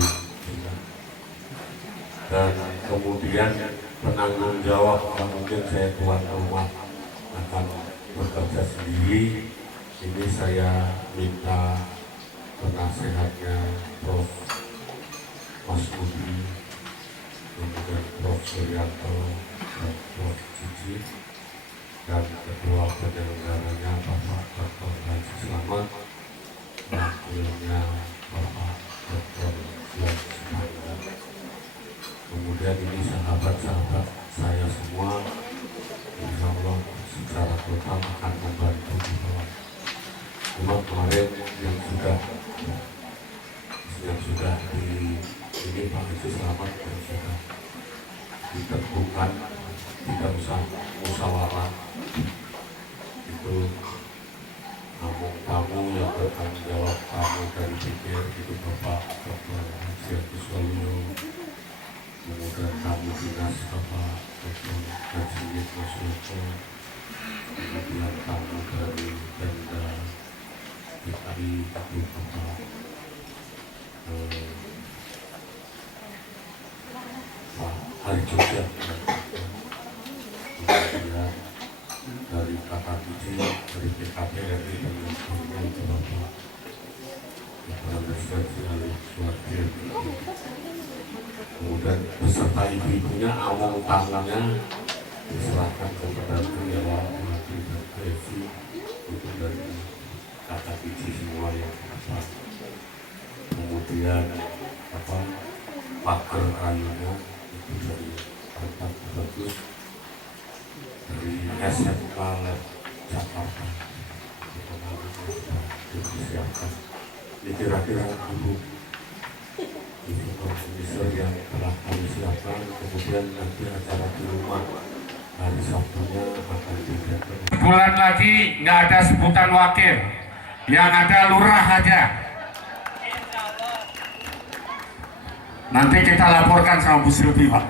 Dan kemudian penanggung jawab, mungkin saya tuan rumah akan bekerja sendiri. Ini saya minta penasehatnya Prof. Mas Budi, kemudian Prof. Suryanto dan Prof. Cici, dan ketua penyelenggaranya Bapak Dr. Haji Slamet, wakilnya Bapak Dr. Sian Sumanda. Kemudian ini sahabat-sahabat saya semua, insya Allah secara total akan membantu di bawah. Cuma kemarin yang sudah di ini Pak Haji Slamet yang sudah ditentukan, tidak usah musyawarah, itu tamu yang bertanggung jawab, tamu dari pikir itu Bapak Dr. Haji Kuswaluyo, kemudian tamu dinas Bapak Dr. Haji Yusuf, kemudian tamu dari Pemda DKI itu Bapak Pak Hari Jogja, kemudian dari KKPC, dari PKP, dari Kementerian itu Bapak Kepala Administrasi Suwardi, kemudian beserta ibu-ibunya, awal tangannya diserahkan kepada beliau Mati dan Devi, itu dari KKPC semua yang dapat. Kemudian pagar kayunya itu dari tempat bagus dari SMK Lab Jakarta, dipersiapkan. Ini kira-kira ibu organizer yang telah kami siapkan. Kemudian nanti acara di rumah hari Sabtunya akan diadakan. Bulan lagi nggak ada sebutan wakil, yang ada lurah aja. Nanti kita laporkan sama Bu Silvi Pak.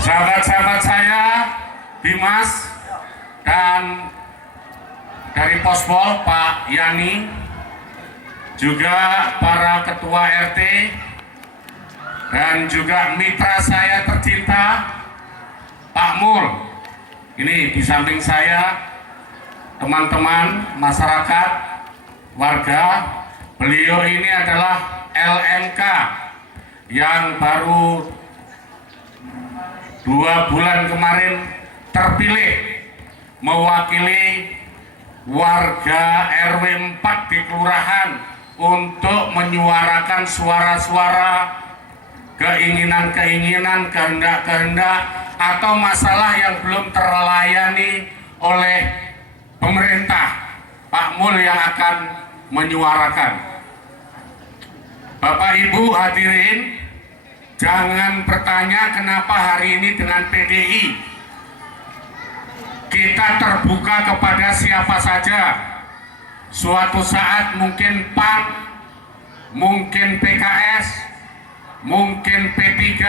Sahabat-sahabat saya, Bimas dan dari Pospol Pak Yani, juga para ketua RT dan juga mitra saya tercinta Pak Mul Ini di samping saya teman-teman masyarakat, warga. Beliau ini adalah LMK yang baru 2 bulan kemarin terpilih mewakili warga RW 4 di kelurahan untuk menyuarakan suara-suara keinginan-keinginan, kehendak-kehendak atau masalah yang belum terlayani oleh pemerintah. Pak Mul yang akan menyuarakan. Bapak Ibu hadirin, jangan bertanya kenapa hari ini dengan PDI. Kita terbuka kepada siapa saja. Suatu saat mungkin PAN, mungkin PKS, mungkin P3,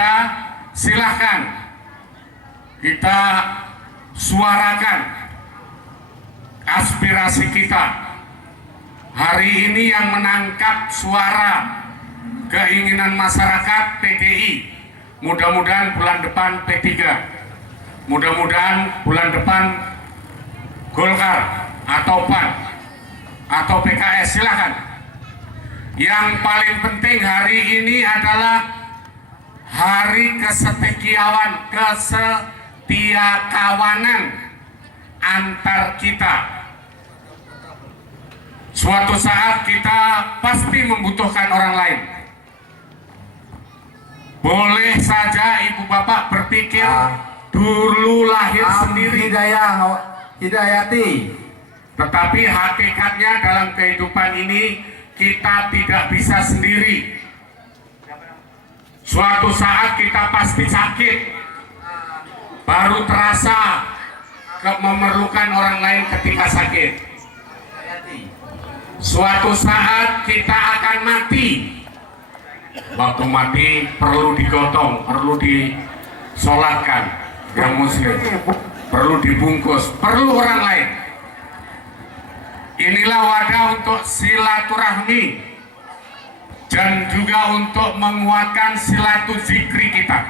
silahkan kita suarakan aspirasi kita. Hari ini yang menangkap suara keinginan masyarakat PDI, mudah-mudahan bulan depan P3, mudah-mudahan bulan depan Golkar atau PAN atau PKS, silahkan. Yang paling penting hari ini adalah hari kesetiakawanan antar kita. Suatu saat kita pasti membutuhkan orang lain. Boleh saja ibu bapak berpikir dulu lahir sendiri, Hidayati. tetapi hakikatnya dalam kehidupan ini kita tidak bisa sendiri. Suatu saat kita pasti sakit, baru terasa memerlukan orang lain ketika sakit. Suatu saat kita akan mati. Waktu mati perlu digotong, perlu disolatkan, yang muslim, perlu dibungkus, perlu orang lain. Inilah wadah untuk silaturahmi dan juga untuk menguatkan silatu zikri kita.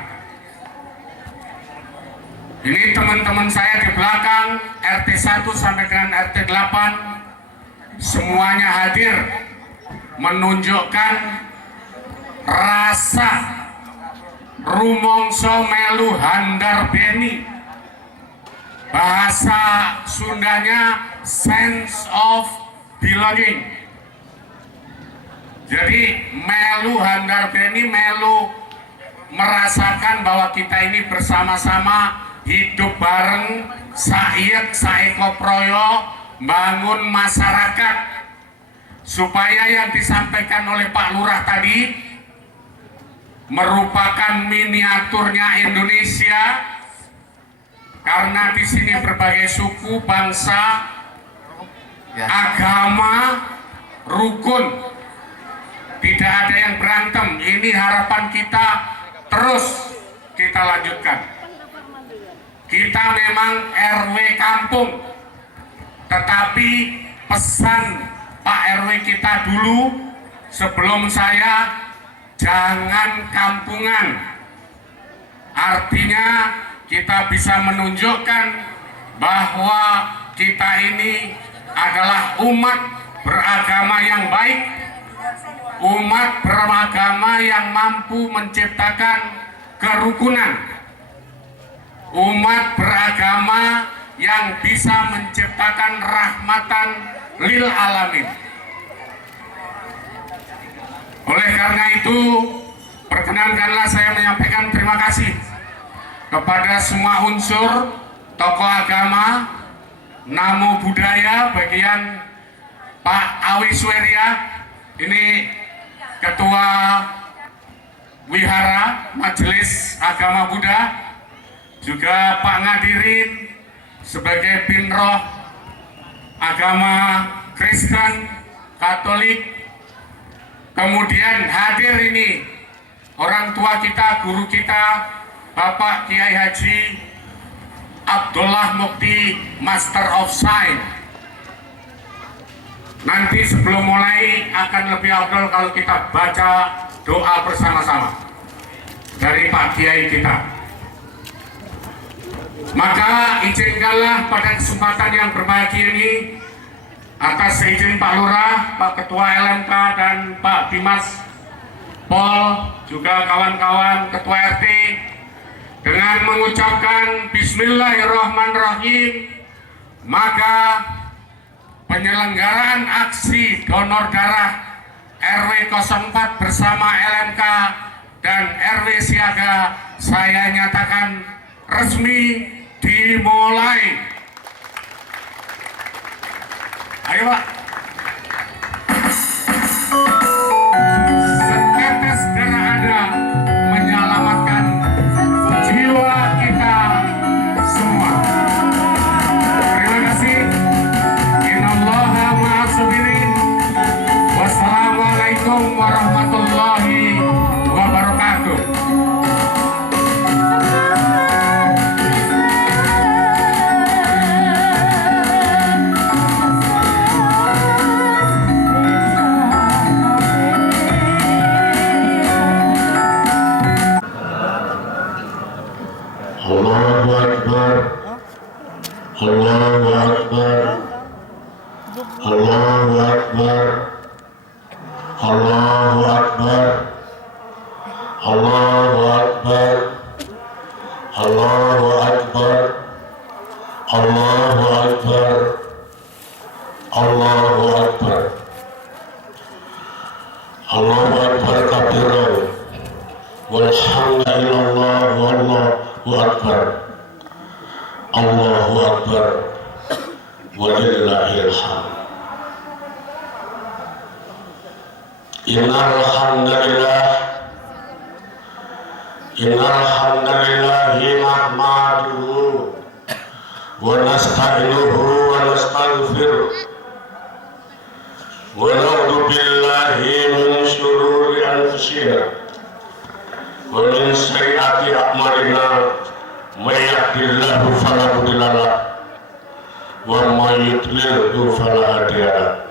Ini teman-teman saya di belakang, RT 1 sampai dengan RT 8, semuanya hadir menunjukkan rasa rumongso melu handar beni. Bahasa Sundanya sense of belonging. Jadi melu handar beni, melu merasakan bahwa kita ini bersama-sama hidup bareng, saiyek saeko proyo, bangun masyarakat, supaya yang disampaikan oleh Pak Lurah tadi merupakan miniaturnya Indonesia, karena di sini berbagai suku, bangsa, agama, rukun, tidak ada yang berantem. Ini harapan kita, terus kita lanjutkan. Kita memang RW kampung, tetapi pesan Pak RW kita dulu sebelum saya, jangan kampungan. Artinya kita bisa menunjukkan bahwa kita ini adalah umat beragama yang baik, umat beragama yang mampu menciptakan kerukunan, umat beragama yang bisa menciptakan rahmatan lil alamin. Oleh karena itu, perkenankanlah saya menyampaikan terima kasih kepada semua unsur tokoh agama, namo budaya, bagian Pak Awi Sweria, ini Ketua Wihara Majelis Agama Buddha, juga Pak Ngadirin sebagai Binroh Agama Kristen, Katolik. Kemudian hadir ini orang tua kita, guru kita, Bapak Kiai Haji Abdullah Mukti, Master of Science. Nanti sebelum mulai akan lebih afdol kalau kita baca doa bersama-sama dari Pak Kiai kita. Maka izinkanlah pada kesempatan yang berbahagia ini, atas izin Pak Lurah, Pak Ketua LMK, dan Pak Dimas Pol, juga kawan-kawan Ketua RT, dengan mengucapkan Bismillahirrahmanirrahim, maka penyelenggaraan aksi donor darah RW 04 bersama LMK dan RW Siaga saya nyatakan resmi dimulai. Ayo Pak. Setetes darah Anda menyelamatkan jiwa kita semua. Terima kasih. Innallaha ma'as sabirin. Wassalamualaikum warahmatullahi wabarakatuh. Allahu Akbar, Allahu Akbar, Allahu Akbar, Allahu Akbar, Allahu Akbar, Allahu Akbar, Allahu Akbar, Allahu Akbar, Allahu Akbar kabiran, walhamdulillah, wallahu Akbar, Allahu Akbar, walillahil hamd. Innal hamdalillah nahmaduhu wa nasta'inuhu wa nastaghfiruh wa na'udzu billahi min shururi anfusina wa min sayyiati a'malina may yahdihillahu fala mudilla lahu wa may yudlilhu fala hadiya lahu.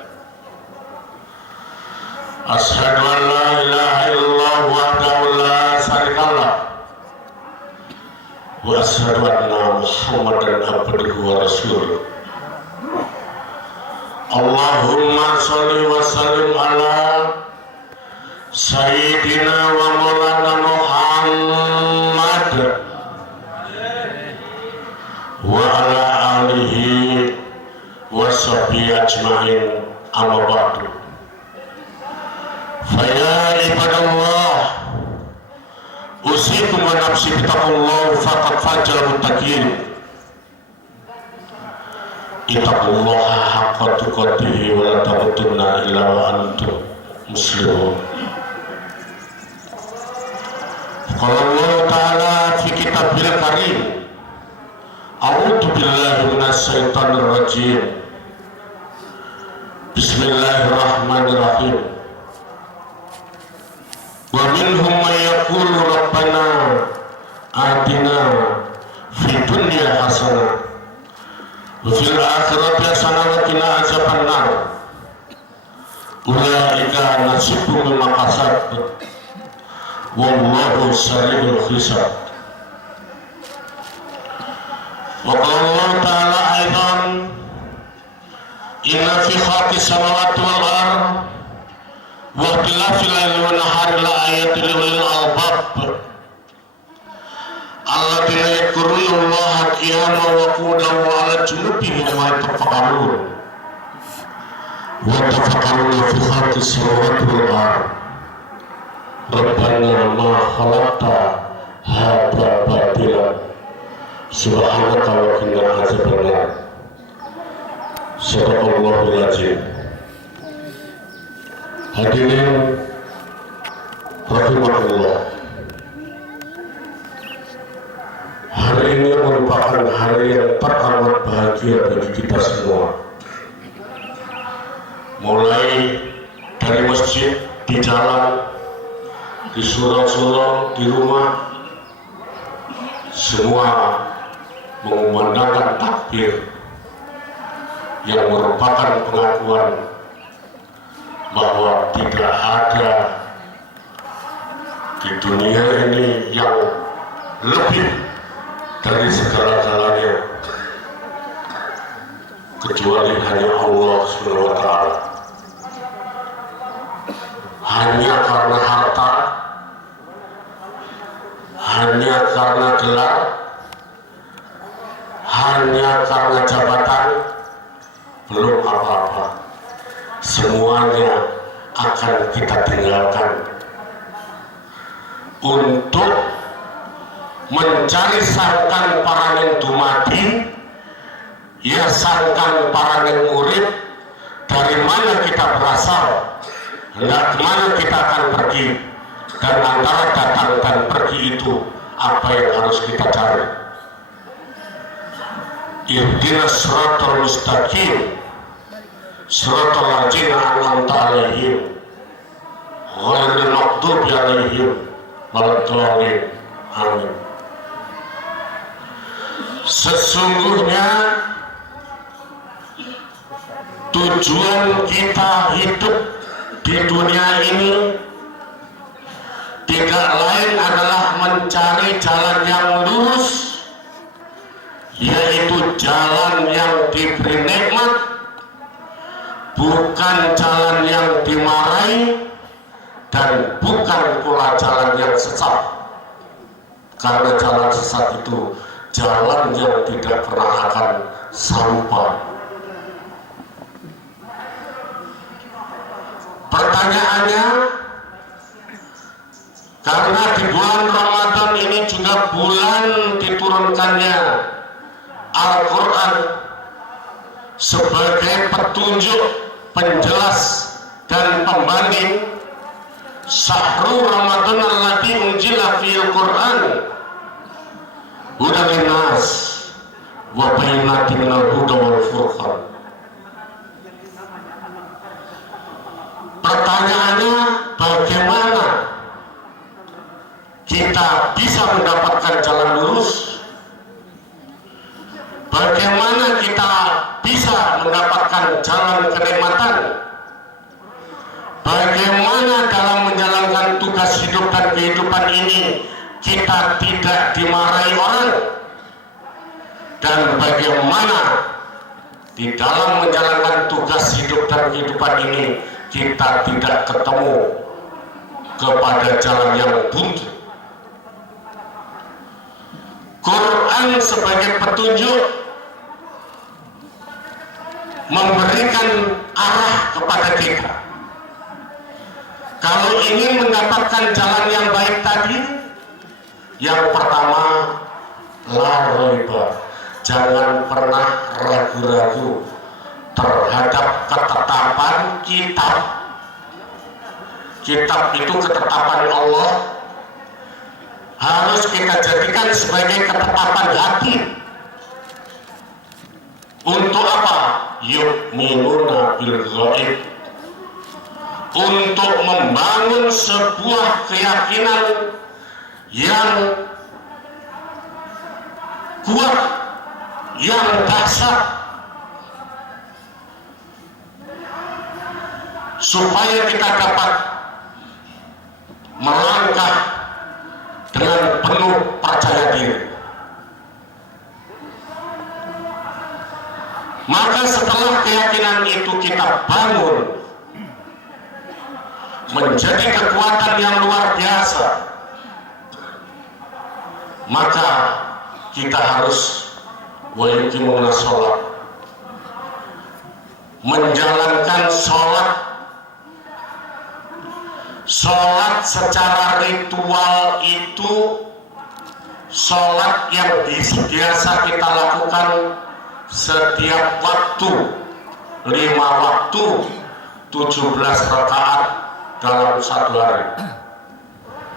Asyhadu an la ilaha illallah wahdahu la syarika lah wa asyhadu anna Muhammadan abduhu wa rasuluh. Allahumma sholli wa sallim ala sayyidina wa maulana Muhammad wa ala alihi wa sahbihi ajma'in, amma ba'du. Faya ibadallah, usikum wa nafsi bitaqullah faqad fajal muttaqin. Ittaqullaha haqqa tuqatih wa la tamutunna illa wa antum muslimun. Qala Allah Ta'ala fi kitabil karim, a'udzu billahi minasy syaithanir rajim. Bismillahirrahmanirrahim. Wa minhum man yaqulu rabbana atina fid dunya hasanah wa fil akhirati hasanah wa qina adzabannar. Ulaika nasibum mimma kasabtu wallahu sari'ul hisab. Wa qala Allah Ta'ala aidan, inna fi khalqis samawati wal ardh wa ikhtilafil laili wan nahari la ayatin li ulil albab alladzina yadhkurullaha qiyaman wa qu'udan wa 'ala junubihim wa yatafakkarun fi khalqis samawati wal ardh rabbana ma khalaqta hadza batilan subhanaka wa qina adzabannar. Sadaqallahul azim. Hadirin rahimakumullah, hari ini merupakan hari yang teramat bahagia bagi kita semua. Mulai dari masjid, di jalan, di surau-surau, di rumah, semua mengumandangkan takbir yang merupakan pengakuan bahwa tidak ada di dunia ini yang lebih dari segala-galanya kecuali hanya Allah Subhanahu wa Ta'ala. Hanya karena harta, hanya karena gelar, hanya karena jabatan, belum apa-apa. Semuanya akan kita tinggalkan untuk mencari sangkan paraning dumadi, ya sangkan paraning urip, dari mana kita berasal, hendak kemana kita akan pergi, dan antara datang dan pergi itu apa yang harus kita cari. Ihdinas siratal mustaqim, siratal ladzina an'amta 'alaihim ghairil maghdubi 'alaihim waladdallin. Amin. Sesungguhnya tujuan kita hidup di dunia ini tidak lain adalah mencari jalan yang lurus, yaitu jalan yang diberi nikmat, bukan jalan yang dimarahi, dan bukan pula jalan yang sesat. Karena jalan sesat itu jalan yang tidak pernah akan sampai. Pertanyaannya, karena di bulan Ramadan ini juga bulan diturunkannya Al-Quran sebagai petunjuk, penjelas, dan pembanding. Syahrul Ramadan alladzi unzila fil Quran hudan linnas wa bayyinatin minal huda wal furqan. Pertanyaannya, bagaimana kita bisa mendapatkan jalan lurus? Bagaimana kita bisa mendapatkan jalan kenikmatan? Bagaimana dalam menjalankan tugas hidup dan kehidupan ini kita tidak dimarahi orang? Dan bagaimana di dalam menjalankan tugas hidup dan kehidupan ini kita tidak ketemu kepada jalan yang buntu? Quran sebagai petunjuk memberikan arah kepada kita. Kalau ingin mendapatkan jalan yang baik tadi, yang pertama, la raiba, jangan pernah ragu-ragu terhadap ketetapan kitab. Kitab itu ketetapan Allah, harus kita jadikan sebagai ketetapan hati. Untuk apa? Yu'minuna bil ghaib, untuk membangun sebuah keyakinan yang kuat, yang dahsyat, supaya kita dapat melangkah dengan penuh percaya diri. Maka setelah keyakinan itu kita bangun menjadi kekuatan yang luar biasa, maka kita harus wajibnya sholat, menjalankan sholat. Sholat secara ritual itu sholat yang biasa kita lakukan setiap waktu, 5 waktu, 17 rakaat dalam satu hari,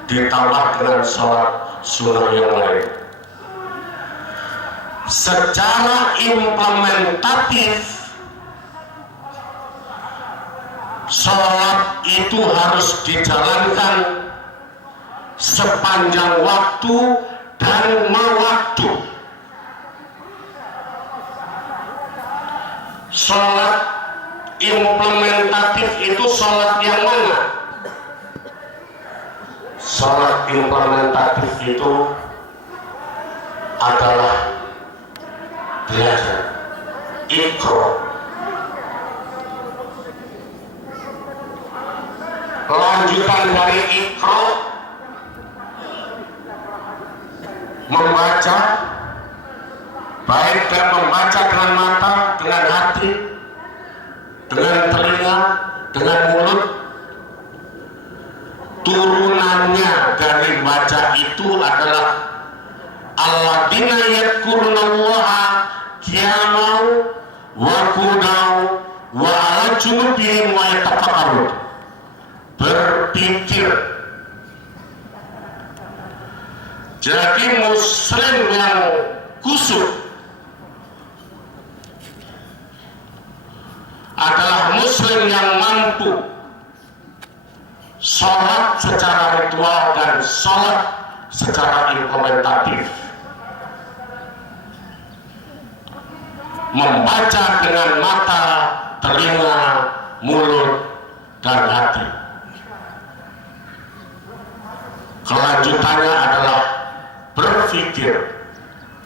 ditambah dengan sholat sunnah yang lain. Secara implementatif, sholat itu harus dijalankan sepanjang waktu dan mewaktu. Sholat implementatif itu sholat yang mana? Sholat implementatif itu adalah belajar Iqra. Lanjutan dari Iqra, membaca, baik dan membaca dengan mata, dengan hati, dengan telinga, dengan mulut. Turunannya dari baca itu adalah alladzina yadhkurunallaha qiyaman wa qu'udan wa 'ala junubihim wa yatafakkarun. Berpikir. Jadi muslim yang khusyuk adalah muslim yang mampu sholat secara ritual dan sholat secara implementatif, membaca dengan mata, telinga, mulut, dan hati. Kelanjutannya adalah berpikir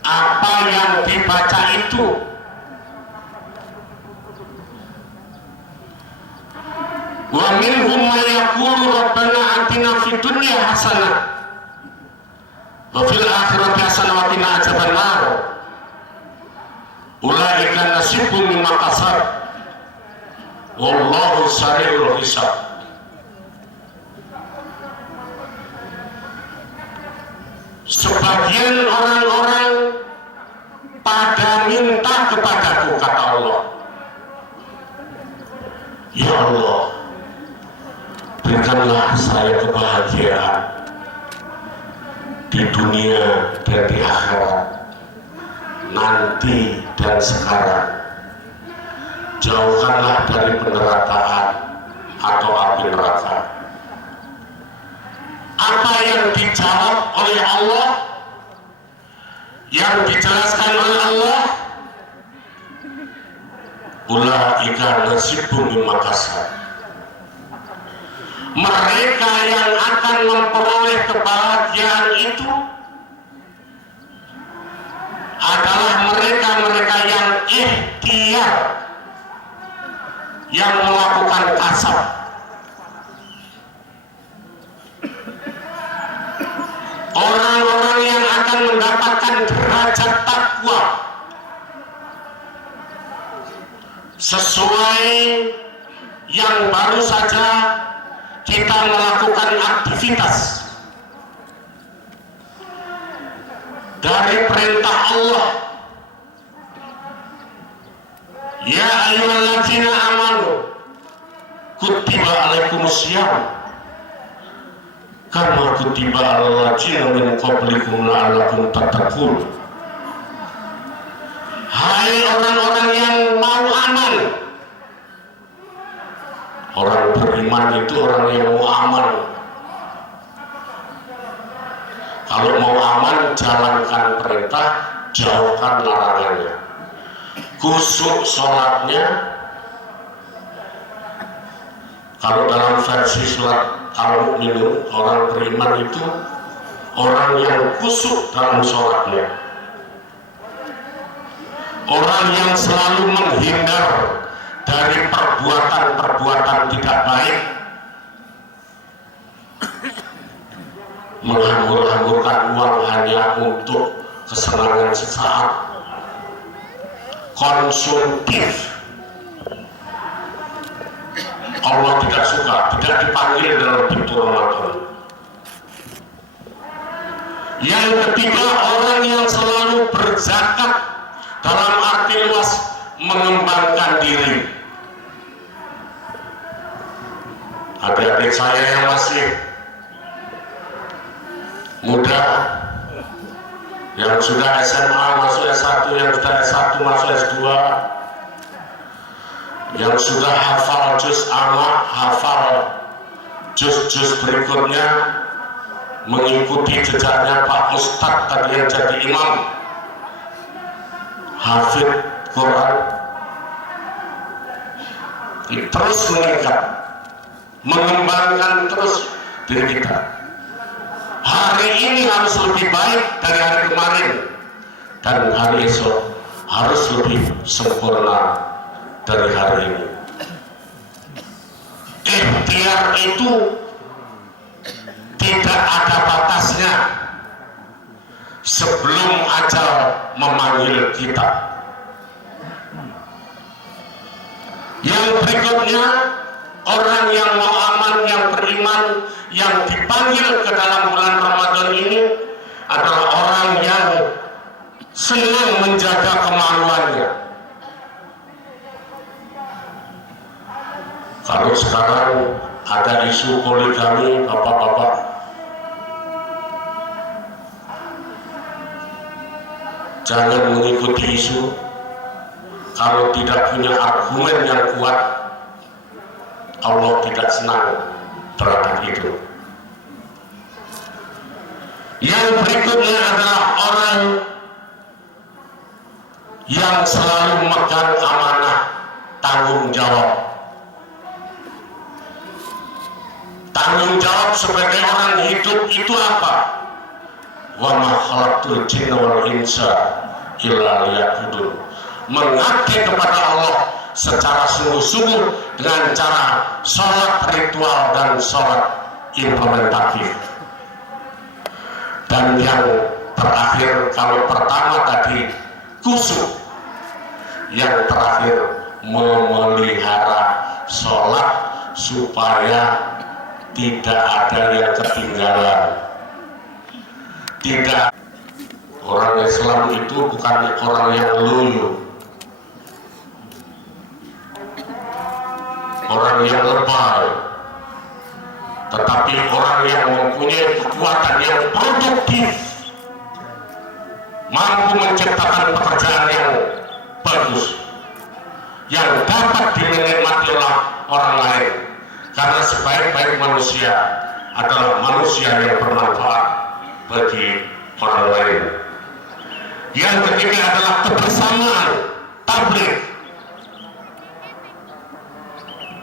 apa yang dibaca itu wa minhum may yaqulu rabbana atina fid dunya hasanah wa fil akhirati hasanah wa qina adzabannar ulaika nasibun mimma kasab wallahu sari'ul hisab. Sebagian orang-orang pada minta kepadaku, kata Allah, ya Allah, berikanlah saya kebahagiaan di dunia dan di akhirat, nanti dan sekarang. Jauhkanlah dari penderitaan atau api neraka. Apa yang dijawab oleh Allah, yang dijelaskan oleh Allah, ulaika nasibun mimma kasab. Mereka yang akan memperoleh kebahagiaan itu adalah mereka-mereka yang ikhtiar, yang melakukan kasab. Orang-orang yang akan mendapatkan derajat takwa sesuai yang baru saja kita melakukan aktivitas dari perintah Allah. Ya ayyuhalladzina amanu kutiba alaikumussyam kama kutiba alal ladzina min qablikum la'allakum tattaqun. Hai orang-orang yang mau aman. Orang beriman itu orang yang mau aman. Kalau mau aman, jalankan perintah, jauhkan larangannya. Khusyuk sholatnya. Kalau dalam versi surat Al-Mu'minun, orang beriman itu orang yang khusyuk dalam sholatnya, orang yang selalu menghindar dari perbuatan-perbuatan tidak baik, menghambur-hamburkan uang hanya untuk kesenangan sesaat, konsumtif. Allah tidak suka, tidak dipanggil dalam pintu Ramadan. Yang ketiga, orang yang selalu berzakat dalam arti luas, mengembangkan diri. Adik-adik saya yang masih muda, yang sudah SMA masuk S1, yang sudah S1 masuk S2, yang sudah hafal juz amma, hafal juz-juz berikutnya, mengikuti jejaknya Pak Ustadz tadi yang jadi imam, hafid Quran, terus meningkat, mengembangkan terus diri kita. Hari ini harus lebih baik dari hari kemarin, dan hari esok harus lebih sempurna dari hari ini. Ikhtiar itu tidak ada batasnya sebelum ajal memanggil kita. Yang berikutnya, orang yang mau aman, yang beriman, yang dipanggil ke dalam bulan Ramadan ini adalah orang yang senang menjaga kemaluannya. Kalau sekarang ada isu poligami, bapak-bapak, jangan mengikuti isu. Kalau tidak punya argumen yang kuat, Allah tidak senang terhadap itu. Yang berikutnya adalah orang yang selalu memegang amanah, tanggung jawab. Tanggung jawab sebagai orang hidup itu apa? Wa ma khalaqtul jinna wal insa illa liya'budun. Mengabdi kepada Allah secara sungguh-sungguh dengan cara sholat ritual dan sholat implementatif. Dan yang terakhir, kalau pertama tadi khusyuk, yang terakhir memelihara sholat supaya tidak ada yang ketinggalan. Tidak, orang Islam itu bukan orang yang loyo, orang yang lebay, tetapi orang yang mempunyai kekuatan yang produktif, mampu menciptakan pekerjaan yang bagus, yang dapat dinikmati oleh orang lain. Karena sebaik-baik manusia adalah manusia yang bermanfaat bagi orang lain. Yang ketiga adalah kebersamaan, tabligh.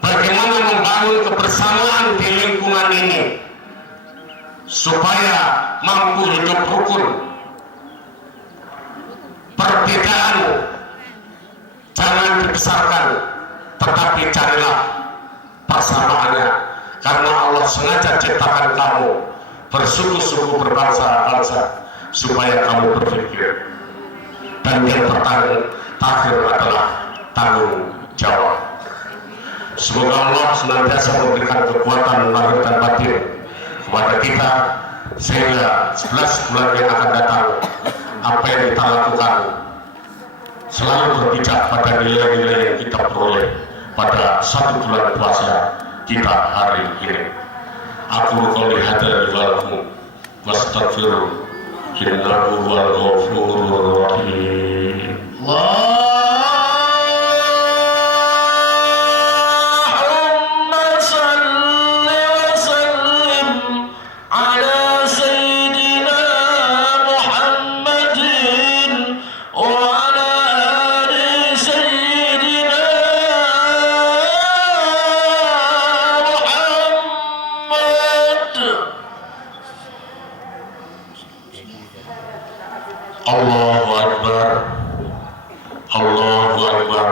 Bagaimana membangun kebersamaan di lingkungan ini supaya mampu hidup rukun. Perbedaan jangan dibesarkan, tetapi carilah persamaannya, karena Allah sengaja ciptakan kamu bersuku-suku, berbangsa-bangsa supaya kamu berpikir. Dan yang terakhir adalah tanggung jawab. Semoga Allah senantiasa memberikan kekuatan lahir dan batin kepada kita sehingga 11 bulan yang akan datang apa yang kita lakukan selalu berpijak pada nilai-nilai yang kita peroleh pada 1 bulan puasa kita hari ini. Aku qouli hadza wa lakum wastaghfiru innahu huwal ghafurur rahim. Allahu Akbar, Allahu Akbar,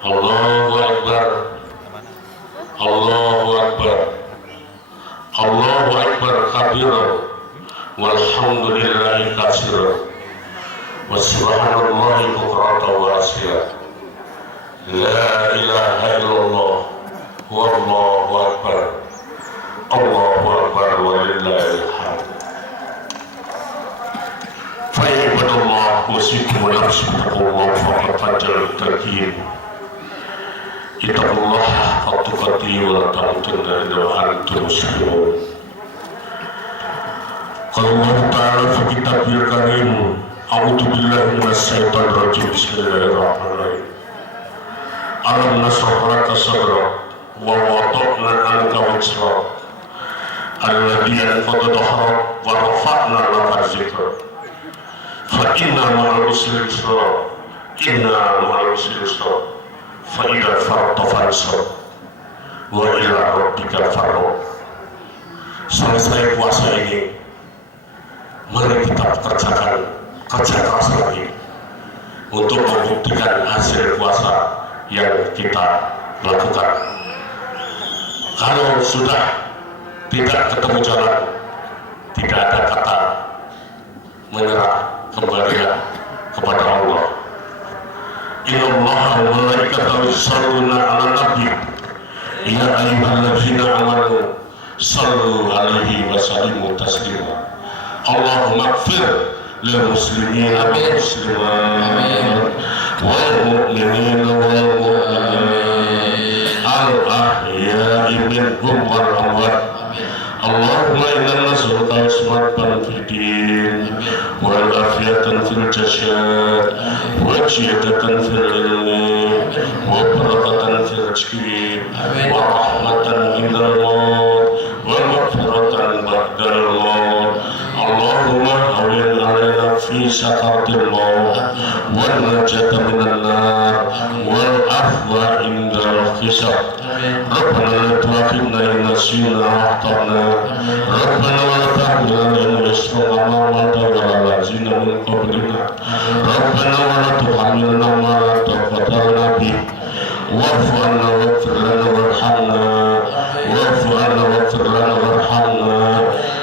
Allahu Akbar, Allahu Akbar, Allahu Akbar kabira, walhamdulillahi katsira, wa subhanallahi bukratan wa asila, la ilaha illallah, wallahu akbar, Allahu Akbar walillahil hamd. فعباد الله وصيكم ونفسي اتقوا الله فقد فجر التركيب. اتقوا الله حق تقاته ولا تموتن الا وانتم مسلمون. قال الله تعالى في كتابه الكريم: اعوذ بالله من الشيطان الرجيم بسم الله الرحمن الرحيم. ألم نشرح لك صدرك ووضعنا عنك وزرك الذي انقض ظهرك ورفعنا لك ذكرك فإنا مع العسر يسرا إنا مع العسر يسرا فإذا فرغت فانصب وإلى ربك farghab. Selesai puasa ini, mari kita kerjakan kerja keras lagi untuk membuktikan hasil puasa yang kita lakukan. Kalau sudah tidak ketemu jalan, tidak ada kata menyerah, kembali kepada Allah. Innallaha wa malaikatahu yusholluna 'alan nabi ya ayyuhalladzina amanu shallu 'alaihi wa sallimu taslima. Allahumma ighfir lil muslimin wal muslimat wal mu'minin wal mu'minat al ahya'i minhum wal amwat. Allahumma inna nas'aluka ismatan fid din wal afiyatan fil jasad wa jiyadatan fil ilmi wa barakatan fil rizqi wa rahmatan indal maut wa maghfiratan ba'dal maut. Allahumma hawwin 'alaina fi sakaratil maut wal najata minan nar wal afwa indal hisab. Rabbana la tu'akhidna in nasina wa akhtana. Rabbana wa la tahmilna in isra ma ta'ala lazina min qablina. Rabbana wa la tuhammilna ma la taqata lana bih. Wa'fu 'anna waghfir lana warhamna. Wa'fu 'anna waghfir lana warhamna.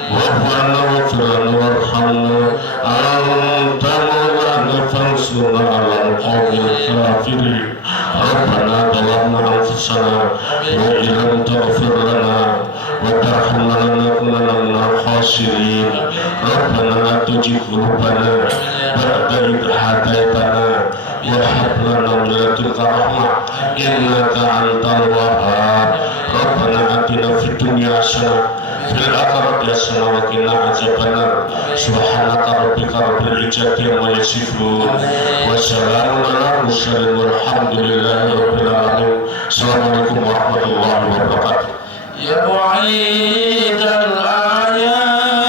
Wa'fu 'anna waghfir lana warhamna. Anta maulana fansurna 'alal qawmil kafirin. Rabbana zalamna anfusana wa illam taghfir lana wa tarhamna lanakunanna minal khasirin. Rabbana la tuzigh qulubana ba'da idh hadaytana wa hab lana min ladunka rahmah innaka antal wahhab. Rabbana atina fid dunya hasanah fil akhirati hasanah wa qina adzabannar. Subhanaka rabbika rabbil izzati amma yasifun wa salamun alal mursalin walhamdulillahi rabbil alamin. Assalamualaikum warahmatullahi wabarakatuh. Ya mu'in